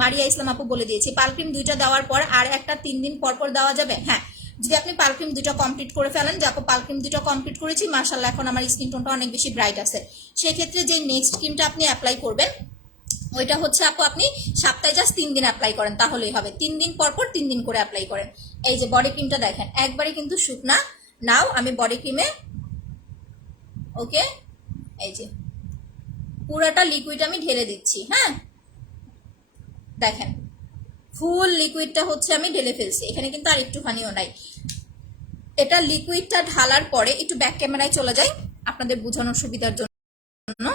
মারিয়া ইসলাম আপু বলে দিয়েছি। পাল ক্রিম 2টা দেওয়ার পর আর একটা 3 দিন পর পর দেওয়া যাবে। হ্যাঁ, যদি আপনি পাল ক্রিম 2টা কমপ্লিট করে ফেলেন, যে আপু পাল ক্রিম 2টা কমপ্লিট করেছি, মার্শাল্লাহ এখন আমার স্কিন টোনটা অনেক বেশি ব্রাইট আছে, সেক্ষেত্রে যে নেক্সট ক্রিমটা আপনি অ্যাপ্লাই করবেন ওইটা হচ্ছে আপু আপনি সপ্তাহে জাস্ট 3 দিন অ্যাপ্লাই করেন, তাহলেই হবে। 3 দিন পর পর 3 দিন করে অ্যাপ্লাই করেন। এই যে বডি ক্রিমটা দেখেন একবারে কিন্তু শুকনা। নাও আমি বডি ক্রিমে, ওকে, এই যে পুরাটা লিকুইড আমি ঢেলে দিচ্ছি। হ্যাঁ দেখেন ফুল লিকুইডটা হচ্ছে আমি ঢেলে ফেলছি, এখানে কিন্তু আর একটুখানিও নাই। এটা লিকুইডটা ঢালার পরে একটু ব্যাক ক্যামেরায় চলে যাই আপনাদের বোঝানোর সুবিধার জন্য।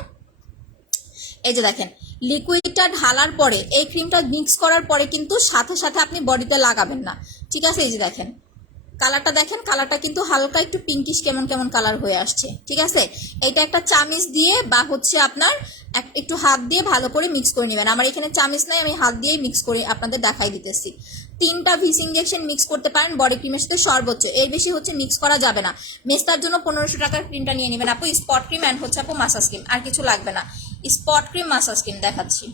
এই যে দেখেন লিকুইডটা ঢালার পরে এই ক্রিমটা মিক্স করার পরে কিন্তু সাথে সাথে আপনি বডিতে লাগাবেন না, ঠিক আছে। এই যে দেখেন কালারটা, দেখেন কালারটা কিন্তু হালকা একটু পিঙ্কিশ কেমন কেমন কালার হয়ে আসছে, ঠিক আছে। এটা একটা চামিচ দিয়ে বা হচ্ছে আপনার একটু হাত দিয়ে ভালো করে মিক্স করে নেবেন। আমার এখানে চামিচ নাই, আমি হাত দিয়েই মিক্স করে আপনাদের দেখাই দিতেছি। 3টা ভিস ইঞ্জেকশন মিক্স করতে পারেন বডি ক্রিমের সাথে সর্বোচ্চ, এর বেশি হচ্ছে মিক্স করা যাবে না। মেস্তার জন্য 1500 টাকার ক্রিমটা নিয়ে নেবেন আপু, স্পট ক্রিম অ্যান্ড হচ্ছে আপু মাসাজ ক্রিম, আর কিছু লাগবে না। স্পট ক্রিম মাসাজ ক্রিম দেখাচ্ছি।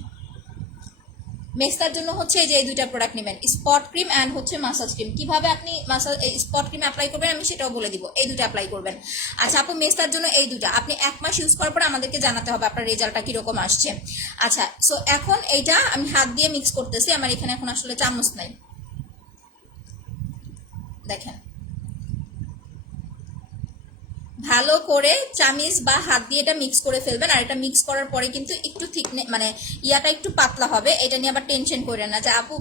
মেস্তার জন্য হচ্ছে এই যে এই 2টা প্রোডাক্ট নেবেন, স্পট ক্রিম অ্যান্ড হচ্ছে মাসাজ ক্রিম। কিভাবে আপনি স্পট ক্রিম অ্যাপ্লাই করবেন আমি সেটাও বলে দিব, এই 2টা অ্যাপ্লাই করবেন। আচ্ছা আপু মেস্তার জন্য এই 2টা আপনি 1 মাস ইউজ করার পরে আমাদেরকে জানাতে হবে আপনার রেজাল্টটা কিরকম আসছে। আচ্ছা সো এখন এইটা আমি হাত দিয়ে মিক্স করতেছি, আমার এখানে এখন আসলে চামচ নাই। দেখেন ভালো করে চামিচ বা হাত দিয়ে এটা মিক্স করে ফেলবেন। আর এটা মিক্স করার পরে কিন্তু একটু ঠিক মানে ইয়াটা একটু পাতলা হবে, এটা নিয়ে আবার টেনশন করেন না যে আপু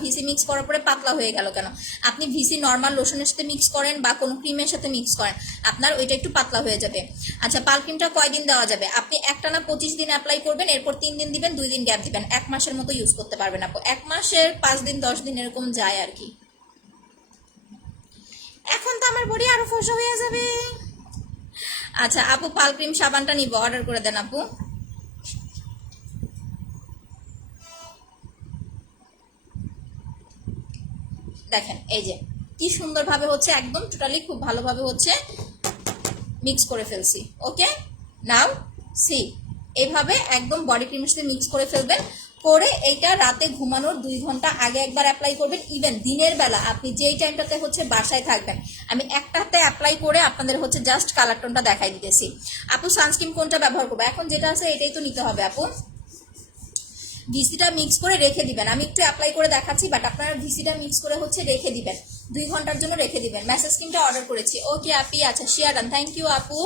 ভিসি মিক্স করার পরে পাতলা হয়ে গেল কেন। আপনি ভিসি নর্মাল লোশনের সাথে মিক্স করেন বা কোনো ক্রিমের সাথে মিক্স করেন, আপনার ওইটা একটু পাতলা হয়ে যাবে। আচ্ছা, পাল ক্রিমটা কয়দিন দেওয়া যাবে? আপনি একটানা 25 দিন অ্যাপ্লাই করবেন, এরপর 3 দিন দিবেন, 2 দিন গ্যাপ দিবেন, 1 মাসের মতো ইউজ করতে পারবেন আপু। 1 মাসের 5 দিন 10 দিন এরকম যায় আর কি। এখন তো আমার বডি আরো ফর্সা হয়ে যাবে। আচ্ছা আপু, পাল ক্রিম সাবানটা নিব, অর্ডার করে দেন আপু। দেখেন এই যে কি সুন্দরভাবে হচ্ছে, একদম টোটালি খুব ভালোভাবে হচ্ছে মিক্স করে ফেলছি। ওকে, নাও সি, এইভাবে একদম বডি ক্রিমের সাথে মিক্স করে ফেলবেন। করে এইটা রাতে ঘুমানোর 2 ঘন্টা আগে একবার অ্যাপ্লাই করবেন। ইভেন দিনের বেলা আপনি যেই টাইমটাতে হচ্ছে বাসায় থাকবেন, আমি একটা হাতে অ্যাপ্লাই করে আপনাদের হচ্ছে জাস্ট কালার টোনটা দেখাই দিতেছি। আপু সানস্ক্রিন কোনটা ব্যবহার করবো? এখন যেটা আছে এটাই তো নিতে হবে আপু। ভিসিটা মিক্স করে রেখে দিবেন, আমি একটু অ্যাপ্লাই করে দেখাচ্ছি, বাট আপনারা ভিসিটা মিক্স করে হচ্ছে রেখে দিবেন, 2 ঘন্টার জন্য রেখে দিবেন। মেসেজ স্ক্রিনটা অর্ডার করেছি। ওকে আপি, আচ্ছা শেয়ার ডান, থ্যাংক ইউ আপু।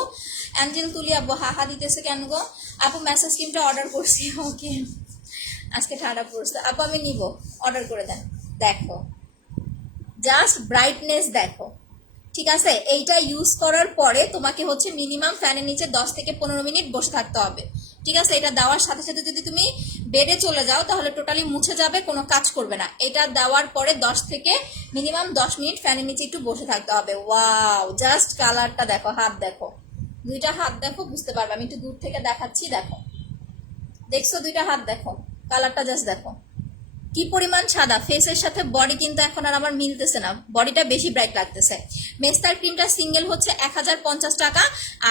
অ্যাঞ্জেল তুলি আপু হাহা দিতেছে কেন গো? আপু মেসেজ স্ক্রিনটা অর্ডার করছি। ওকে, আজকে ঠান্ডা পড়ছে আপু, আমি নিব, অর্ডার করে দেন। দেখো জাস্ট ব্রাইটনেস দেখো, ঠিক আছে? এইটা ইউজ করার পরে তোমাকে হচ্ছে মিনিমাম ফ্যানের নিচে 10 থেকে 15 মিনিট বসে থাকতে হবে, ঠিক আছে? এটা দেওয়ার সাথে সাথে যদি তুমি বেডে চলে যাও তাহলে টোটালি মুছে যাবে, কোনো কাজ করবে না। এটা দেওয়ার পরে 10 থেকে মিনিমাম 10 মিনিট ফ্যানের নিচে একটু বসে থাকতে হবে। ওয়াও, জাস্ট কালারটা দেখো, হাত দেখো, 2টা হাত দেখো, বুঝতে পারবে। আমি একটু দূর থেকে দেখাচ্ছি, দেখো, দেখছো 2টা হাত দেখো, কালারটা জাস্ট দেখো কি পরিমাণ সাদা। ফেসের সাথে বডি কিন্তু এখন আর আমার মিলতেছে না, বডিটা বেশি ব্রাইট লাগতেছে। মেস্তার ক্রিমটা সিঙ্গেল হচ্ছে 1050 টাকা,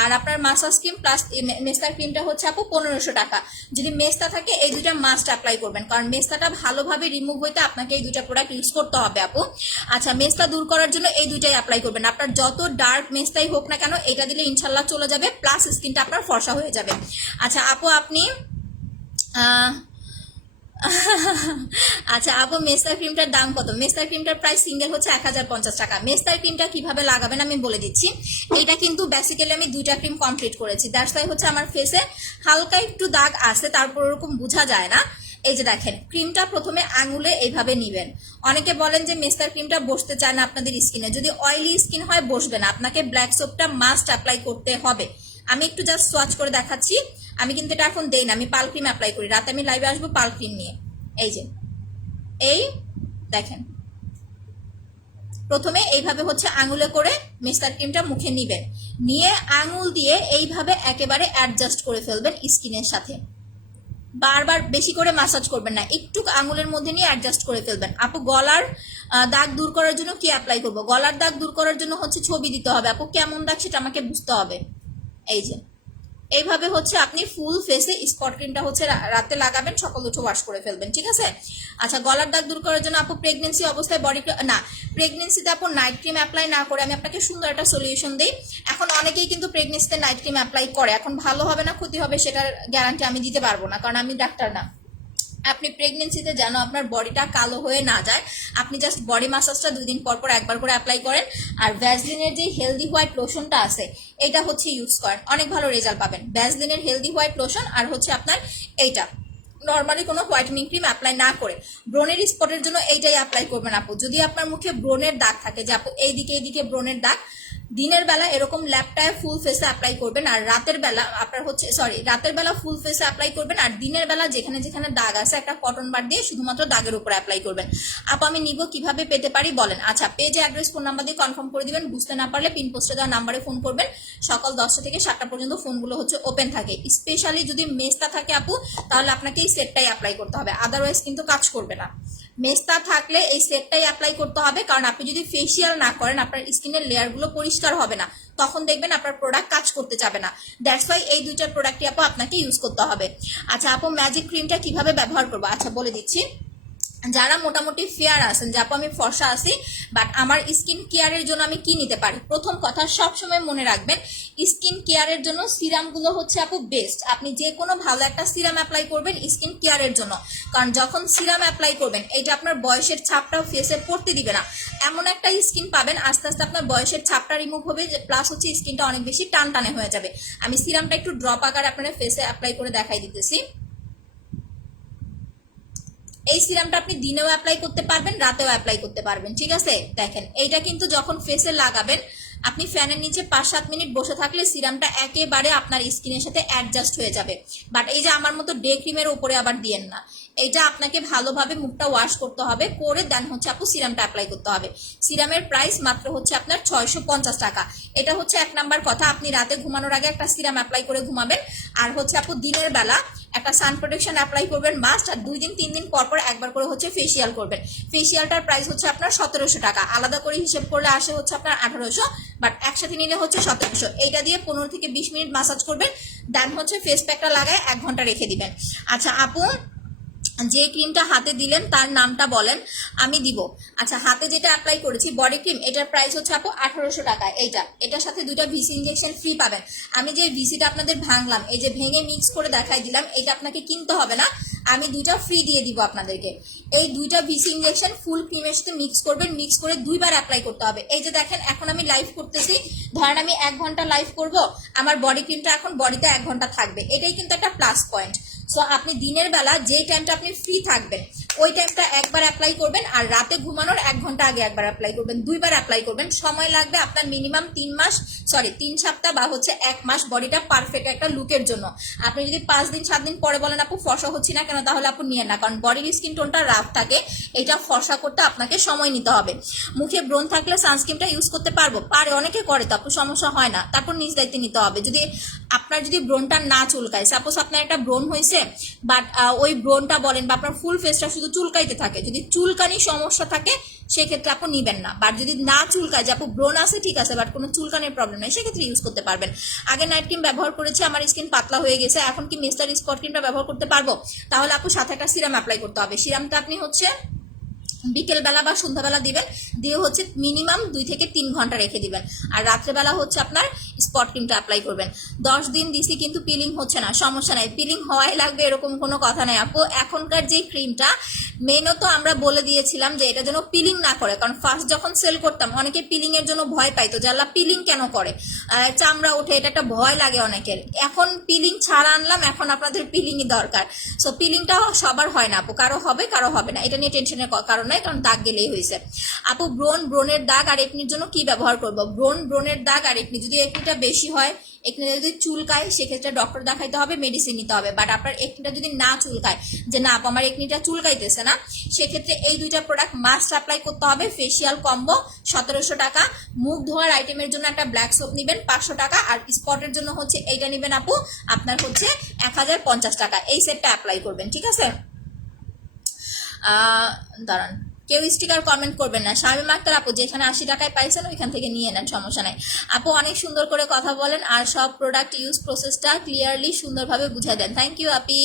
আর আপনার মাসাজ ক্রিম প্লাস মেস্তার ক্রিমটা হচ্ছে আপু 1500 টাকা। যদি মেস্তা থাকে এই 2টা মাস্ট অ্যাপ্লাই করবেন, কারণ মেস্তাটা ভালোভাবে রিমুভ হইতে আপনাকে এই 2টা প্রোডাক্ট ইউজ করতে হবে আপু। আচ্ছা, মেস্তা দূর করার জন্য এই 2টাই অ্যাপ্লাই করবেন। আপনার যত ডার্ক মেস্তাই হোক না কেন, এটা দিলে ইনশাল্লাহ চলে যাবে, প্লাস স্কিনটা আপনার ফর্সা হয়ে যাবে। আচ্ছা আপু, আপনি আচ্ছা আপু, মেস্তার ক্রিমটার দাম কত? মেস্তার ক্রিমটার প্রাইস সিঙ্গেল হচ্ছে 1050 টাকা। মেস্তার ক্রিমটা কিভাবে লাগাবেন আমি বলে দিচ্ছি। এটা কিন্তু বেসিক্যালি আমি 2টা ক্রিম কমপ্লিট করেছি, দ্যাটস ওয়াই হচ্ছে আমার ফেসে হালকা একটু দাগ আসে, তারপর ওরকম বোঝা যায় না। এই যে দেখেন, ক্রিমটা প্রথমে আঙুলে এইভাবে নিবেন। অনেকে বলেন যে মেস্তার ক্রিমটা বসতে চায় না আপনাদের স্কিনে, যদি অয়েলি স্কিন হয় বসবে না, আপনাকে ব্ল্যাক সোপটা মাস্ট অ্যাপ্লাই করতে হবে। আমি একটু জাস্ট সোয়াচ করে দেখাচ্ছি। আমি কিন্তু এটা এখন দেই না, আমি পাল ক্রিম অ্যাপ্লাই করি, রাতে আমি লাইভে আসবো পাল ক্রিম নিয়ে। এই যে এই দেখেন, প্রথমে এইভাবে হচ্ছে আঙুলে করে মেস্তার ক্রিমটা মুখে নিবেন, নিয়ে আঙুল দিয়ে এইভাবে একেবারে অ্যাডজাস্ট করে ফেলবেন স্কিনের সাথে। বারবার বেশি করে মাসাজ করবেন না, একটু আঙুলের মধ্যে নিয়ে অ্যাডজাস্ট করে ফেলবেন। আপু গলার দাগ দূর করার জন্য কি অ্যাপ্লাই করবো? গলার দাগ দূর করার জন্য হচ্ছে ছবি দিতে হবে আপু, কেমন দাগ সেটা আমাকে বুঝতে হবে। এই যে এইভাবে হচ্ছে আপনি ফুল ফেসে স্পট ক্রিমটা হচ্ছে রাতে লাগাবেন, সকাল উঠে ওয়াশ করে ফেলবেন, ঠিক আছে? আচ্ছা, গলার দাগ দূর করার জন্য আপু প্রেগনেন্সি অবস্থায় বডি না, প্রেগনেন্সিতে আপু নাইট ক্রিম অ্যাপ্লাই না করে আমি আপনাকে সুন্দর একটা সলিউশন দিই। এখন অনেকেই কিন্তু প্রেগনেন্সিতে নাইট ক্রিম অ্যাপ্লাই করে, এখন ভালো হবে না ক্ষতি হবে সেটার গ্যারান্টি আমি দিতে পারবো না, কারণ আমি ডাক্তার না। আপনি প্রেগনেন্সিতে যেন আপনার বডিটা কালো হয়ে না যায়, আপনি জাস্ট বডি মাসাজটা 2 দিন পর পর একবার করে অ্যাপ্লাই করেন। আর ভ্যাসলিনের যে হেলদি হোয়াইট লোশনটা আছে এটা হচ্ছে ইউজ করেন, অনেক ভালো রেজাল্ট পাবেন। ভ্যাসলিনের হেলদি হোয়াইট লোশন আর হচ্ছে আপনার এইটা, নর্মালি কোনো হোয়াইটেনিং ক্রিম অ্যাপ্লাই না করে ব্রনের স্পটের জন্য এইটাই অ্যাপ্লাই করবেন আপু। যদি আপনার মুখে ব্রনের দাগ থাকে, যে আপু এইদিকে ব্রনের দাগ, দিনের বেলা এরকম ল্যাপটায় ফুল ফেসে অ্যাপ্লাই করবেন, আর রাতের বেলা আপনার হচ্ছে রাতের বেলা ফুল ফেসে অ্যাপ্লাই করবেন, আর দিনের বেলা যেখানে যেখানে দাগ আছে একটা কটন বার দিয়ে শুধুমাত্র দাগের উপর অ্যাপ্লাই করবেন। আপু আমি নিব, কিভাবে পেতে পারি বলেন? আচ্ছা, পেজে অ্যাড্রেস ফোন নাম্বার দিয়ে কনফার্ম করে দিবেন, বুঝতে না পারলে পিন পোস্টে দেওয়া নাম্বারে ফোন করবেন। সকাল 10টা থেকে 7টা পর্যন্ত ফোনগুলো হচ্ছে ওপেন থাকে। স্পেশালি যদি মেস্তা থাকে আপু, তাহলে আপনাকে এই সেটটাই অ্যাপ্লাই করতে হবে, আদারওয়াইজ কিন্তু কাজ করবে না। মেস্তা থাকলে এই সেটটাই অ্যাপ্লাই করতে হবে, কারণ আপনি যদি ফেসিয়াল না করেন আপনার স্কিনের লেয়ারগুলো পরিষ্কার হবে না, তখন দেখবেন আপনার প্রোডাক্ট কাজ করতে যাবে না। দ্যাটস ওয়াই এই 2টা প্রোডাক্টই আপু আপনাকে ইউজ করতে হবে। আচ্ছা আপু, ম্যাজিক ক্রিমটা কিভাবে ব্যবহার করবো? আচ্ছা বলে দিচ্ছি। যারা মোটামুটি ফেয়ার আছেন যে আপু আমি ফর্সা আছি বাট আমার স্কিন কেয়ারের জন্য আমি কি নিতে পারি, প্রথম কথা সবসময় মনে রাখবেন স্কিন কেয়ারের জন্য সিরামগুলো হচ্ছে আপু বেস্ট। আপনি যে কোনো ভালো একটা সিরাম অ্যাপ্লাই করবেন স্কিন কেয়ারের জন্য, কারণ যখন সিরাম অ্যাপ্লাই করবেন এটা আপনার বয়সের ছাপটাও ফেসে পড়তে দিবে না। এমন একটা স্কিন পাবেন আস্তে আস্তে আপনার বয়সের ছাপটা রিমুভ হবে, প্লাস হচ্ছে স্কিনটা অনেক বেশি টানটানে হয়ে যাবে। আমি সিরামটা একটু ড্রপ আকারে আপনার ফেসে অ্যাপ্লাই করে দেখাই দিতেছি। এই সিরামটা আপনি দিনেও অ্যাপ্লাই করতে পারবেন, রাতেও অ্যাপ্লাই করতে পারবেন, ঠিক আছে। দেখেন এইটা কিন্তু যখন ফেসে লাগাবেন আপনি ফ্যানের নিচে 5-7 মিনিট বসে থাকলে সিরামটা একেবারে আপনার স্কিনের সাথে অ্যাডজাস্ট হয়ে যাবে। বাট এই যে আমার মতো ডে ক্রিমের উপরে আবার দিয়েন না, এইটা আপনাকে ভালোভাবে মুখটা ওয়াশ করতে হবে, করে দেন হচ্ছে আপু সিরামটা অ্যাপ্লাই করতে হবে। সিরামের প্রাইস মাত্র হচ্ছে আপনার 650 টাকা। এটা হচ্ছে 1 নাম্বার কথা, আপনি রাতে ঘুমানোর আগে একটা সিরাম অ্যাপ্লাই করে ঘুমাবেন। আর হচ্ছে আপু দিনের বেলা একটা সান প্রোটেকশন অ্যাপ্লাই করবেন মাস্ট, আর 2 দিন 3 দিন পর পর একবার করে হচ্ছে ফেসিয়াল করবেন। ফেসিয়ালটার প্রাইস হচ্ছে আপনার 1700 টাকা, আলাদা করে হিসেব করলে আসে হচ্ছে আপনার 1800, বাট একসাথে নিলে হচ্ছে 1700। এইটা দিয়ে 15 থেকে 20 মিনিট মাসাজ করবেন, দেন হচ্ছে ফেস প্যাকটা লাগায় 1 ঘন্টা রেখে দিবেন। আচ্ছা আপু যে ক্রিমটা হাতে দিলেন তার নামটা বলেন, আমি দিব। আচ্ছা হাতে যেটা অ্যাপ্লাই করেছি বডি ক্রিম, এটার প্রাইস হচ্ছে আপু 1800 টাকা। এটার সাথে 2টা ভিসি ইনজেকশন ফ্রি পাবেন। আমি যে ভিসিটা আপনাদের ভাঙলাম, এই যে ভেঙে মিক্স করে দেখাই দিলাম, এটা আপনাকে কিনতে হবে না, আমি 2টা ফ্রি দিয়ে দিব আপনাদেরকে। এই 2টা ভিসি ইনজেকশন ফুল ক্রিমের সাথে মিক্স করবেন, মিক্স করে 2বার অ্যাপ্লাই করতে হবে। এই যে দেখেন এখন আমি লাইভ করতেছি, ধরেন আমি 1 ঘন্টা লাইভ করব, আমার বডি ক্রিমটা এখন বডিতে 1 ঘন্টা থাকবে, এটাই কিন্তু একটা প্লাস পয়েন্ট। সো আপনি দিনের বেলা যে টাইমটা আপনি ফ্রি থাকবেন ওই টাইমটা একবার অ্যাপ্লাই করবেন, আর রাতে ঘুমানোর 1 ঘন্টা আগে একবার অ্যাপ্লাই করবেন, 2বার অ্যাপ্লাই করবেন। সময় লাগবে আপনার মিনিমাম 3 সপ্তাহ বা হচ্ছে 1 মাস বডিটা পারফেক্ট একটা লুকের জন্য। আপনি যদি 5 দিন 7 দিন পরে বলেন আপু ফর্সা হচ্ছি না কেন, তাহলে আপু নিয়ে না, কারণ বডির স্কিন টোনটা রাফ থাকে, এটা ফর্সা করতে আপনাকে সময় নিতে হবে। মুখে ব্রণ থাকলে সানস্ক্রিনটা ইউজ করতে পারবো, পারে, অনেকে করে তো আপু, সমস্যা হয় না। তারপর নিজ দায়িত্বে নিতে হবে। যদি আপনার যদি ব্রণটা না চুলকায়, সাপোজ আপনার একটা ব্রণ হয়েছে বাট ওই ব্রণটা বলেন বা আপনার ফুল ফেসটা শুধু চুলকাইতে থাকে, যদি চুলকানি সমস্যা থাকে সেক্ষেত্রে আপু নিবেন না। বাট যদি না চুলকায়, যে আপু ব্রণ আছে ঠিক আছে বাট কোনো চুলকানির প্রবলেম নেই, সেক্ষেত্রে ইউজ করতে পারবেন। আগে নাইট ক্রিম ব্যবহার করেছি, আমার স্কিন পাতলা হয়ে গেছে, এখন কি মিস্টার স্পট ক্রিমটা ব্যবহার করতে পারবো, তাহলে আপু সাথে একটা সিরাম অ্যাপ্লাই করতে হবে। সিরামটা আপনি হচ্ছে বিকেলবেলা বা সন্ধ্যাবেলা দিবেন, দিয়ে হচ্ছে মিনিমাম 2 থেকে 3 ঘন্টা রেখে দিবেন, আর রাত্রেবেলা হচ্ছে আপনার স্পট ক্রিমটা অ্যাপ্লাই করবেন। 10 দিন দিছি কিন্তু পিলিং হচ্ছে না, সমস্যা নাই, পিলিং হওয়াই লাগবে এরকম কোনো কথা নাই আপু। এখনকার যে ক্রিমটা মেনত আমরা বলে দিয়েছিলাম যে এটা যেন পিলিং না করে, কারণ ফার্স্ট যখন সেল করতাম অনেকে পিলিং এর জন্য ভয় পাইতো, জানলা পিলিং কেন করে, চামড়া ওঠে, এটা একটা ভয় লাগে অনেকের। এখন পিলিং ছাড়া আনলাম, এখন আপনাদের পিলিংই দরকার। সো পিলিংটা সবার হয় না আপু, কারো হবে কারো হবে না, এটা নিয়ে টেনশনের কারণ নাই, কারণ দাগ গেলেই হয়েছে। আপু ব্রণের দাগ আর একনির জন্য কি ব্যবহার করবো? ব্রণের দাগ আর একনি, যদি একনিটা বেশি হয়, একনিটা যদি চুলকায়, সেক্ষেত্রে ডক্টর দেখাইতে হবে, মেডিসিন নিতে হবে। বাট আপনার একনিটা যদি না চুলকায়, যে না আপু আমার একনিটা চুলকাইতেছে না, সেক্ষেত্রে এই 2টা প্রোডাক্ট মাস্ট অ্যাপ্লাই করতে হবে। ফেসিয়াল কম্বো 1700 টাকা, মুখ ধোয়ার আইটেমের জন্য একটা ব্ল্যাক সোপ নেবেন 500 টাকা, আর স্পটের জন্য হচ্ছে এইটা নেবেন আপু আপনার হচ্ছে 1050 টাকা। এই সেটটা অ্যাপ্লাই করবেন, ঠিক আছে। দাঁড়ান, কেউ স্টিকার কমেন্ট করবেন না। শামিমা আক্তার আপু যেখানে 80 টাকায় পাইছেন ওইখান থেকে নিয়ে নেন, সমস্যা নাই। আপু অনেক সুন্দর করে কথা বলেন আর সব প্রোডাক্ট ইউজ প্রসেসটা ক্লিয়ারলি সুন্দরভাবে বুঝাই দেন, থ্যাংক ইউ আপি।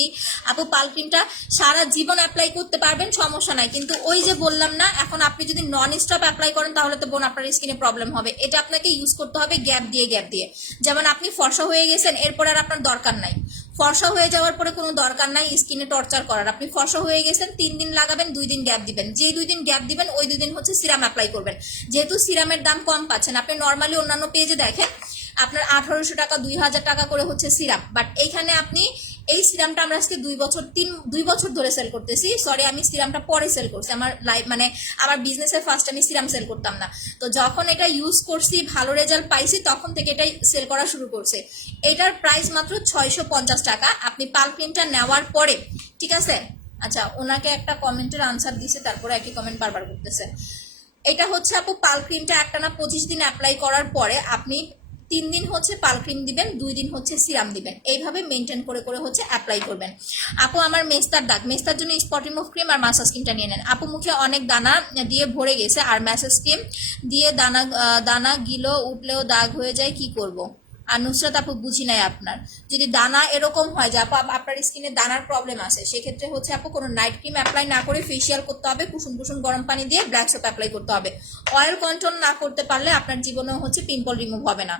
আপু পাল ক্রিমটা সারা জীবন অ্যাপ্লাই করতে পারবেন, সমস্যা নাই, কিন্তু ওই যে বললাম না, এখন আপনি যদি নন স্টপ অ্যাপ্লাই করেন তাহলে তো বোন আপনার স্কিনে প্রবলেম হবে। এটা আপনাকে ইউজ করতে হবে গ্যাপ দিয়ে গ্যাপ দিয়ে। যেমন আপনি ফর্সা হয়ে গেছেন, এরপর আর আপনার দরকার নাই, ফর্সা হয়ে যাওয়ার পরে কোনো দরকার নাই স্কিনে টর্চার করার। আপনি ফর্সা হয়ে গেছেন, 3 দিন লাগাবেন, 2 দিন গ্যাপ দিবেন, যে 2 দিন গ্যাপ দিবেন ওই 2 দিন হচ্ছে সিরাম অ্যাপ্লাই করবেন। যেহেতু সিরামের দাম কম পাচ্ছেন, আপনি নর্মালি অন্যান্য পেজে দেখেন আপনার 1800 টাকা 2000 টাকা করে হচ্ছে সিরাম, বাট এইখানে আপনি এই সিরামটা আমরা আজকে 2 বছর ধরে সেল করতেছি। সরি, আমি সিরামটা পরে সেল করছি, আমার লাইফ মানে আমার বিজনেসের ফার্স্ট আমি সিরাম সেল করতাম না, তো যখন এটা ইউজ করছি ভালো রেজাল্ট পাইছি তখন থেকে এটাই সেল করা শুরু করছে। এটার প্রাইস মাত্র 650 টাকা আপনি পাল ক্রিমটা নেওয়ার পরে, ঠিক আছে। আচ্ছা ওনাকে একটা কমেন্টের আনসার দিছে, তারপরে একই কমেন্ট বারবার করতেছে। এটা হচ্ছে আপু পাল ক্রিমটা একটানা 25 দিন অ্যাপ্লাই করার পরে আপনি 3 দিন হচ্ছে পাল ক্রিম দিবেন, 2 দিন হচ্ছে সিরাম দিবেন, এইভাবে মেনটেন করে করে হচ্ছে অ্যাপ্লাই করবেন। আপু আমার মেস্তার দাগ, মেস্তার জন্য স্পট রিমুভ ক্রিম আর মাসাজ ক্রিমটা নিয়ে নেন। আপু মুখে অনেক দানা দিয়ে ভরে গেছে আর ম্যাসাজ ক্রিম দিয়ে দানা গিলো উঠলেও দাগ হয়ে যায়, কি করব? আর নুসরাত আপু বুঝি নাই আপনার, যদি দানা এরকম হয় যে আপু আপনার স্কিনে দানার প্রবলেম আছে, সেক্ষেত্রে হচ্ছে আপু কোনো নাইট ক্রিম অ্যাপ্লাই না করে ফেসিয়াল করতে হবে, কুসুম কুসুম গরম পানি দিয়ে ব্ল্যাক সোপ অ্যাপ্লাই করতে হবে। অয়েল কন্ট্রোল না করতে পারলে আপনার জীবনেও হচ্ছে পিম্পল রিমুভ হবে না।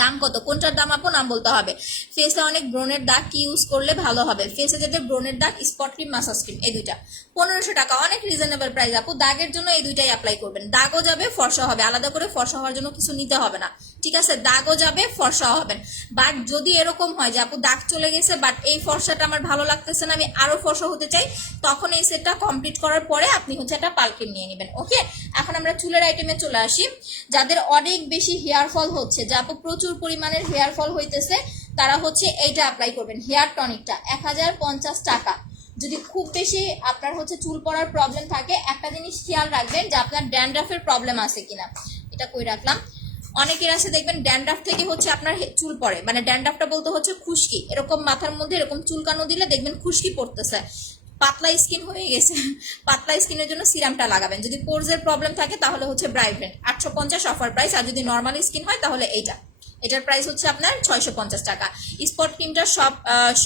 দাম কত? কোনটার দাম আপু নাম বলতে হবে। ফেসে অনেক ব্রণের দাগ, কি ইউজ করলে ভালো হবে? ফেসে যাদের ব্রণের দাগ, স্পট ক্রিম, মাসাজ ক্রিম, এই দুইটা 1500 টাকা, অনেক রিজনেবল প্রাইস আপু। দাগের জন্য এই দুইটাই অ্যাপ্লাই করবেন, দাগও যাবে ফর্সা হবে, আলাদা করে ফর্সা হওয়ার জন্য কিছু নিতে হবে না, ঠিক আছে? দাগও যাবে ফর্সা হবেন। বাট যদি এরকম হয় যে আপু দাগ চলে গেছে বাট এই ফর্সাটা আমার ভালো লাগতেছে না, আমি আরো ফর্সা হতে চাই, তখন এই সেটটা কমপ্লিট করার পরে আপনি হচ্ছে একটা পাল ক্রিম নিয়ে নেবেন। ওকে, এখন আমরা চুলের আইটেমে চলে আসি। যাদের অনেক বেশি হেয়ার ফল হচ্ছে, যে আপু প্রচুর পরিমাণের হেয়ার ফল হইতেছে, তারা হচ্ছে এইটা অ্যাপ্লাই করবেন, হেয়ার টনিকটা 1050 টাকা। যদি খুব বেশি আপনার হচ্ছে চুল পড়ার প্রবলেম থাকে, একটা জিনিস খেয়াল রাখবেন যে আপনার ড্যান্ড্রাফের প্রবলেম আছে কিনা। এটা কই রাখলাম? অনেকের আছে দেখবেন ড্যান্ড্রাফ থেকে হচ্ছে আপনার চুল পড়ে, মানে ড্যান্ড্রাফটা বলতে হচ্ছে খুশকি, এরকম মাথার মধ্যে এরকম চুলকানো দিলে দেখবেন খুশকি পড়তেছে। পাতলা স্কিন হয়ে গেছে, পাতলা স্কিনের জন্য সিরামটা লাগাবেন। যদি পোরসের প্রবলেম থাকে তাহলে হচ্ছে ব্রাইভেন 850 অফার প্রাইস, আর যদি নর্মাল স্কিন হয় তাহলে এইটা, এটার প্রাইস হচ্ছে আপনার 650 টাকা। স্পট ক্রিমটা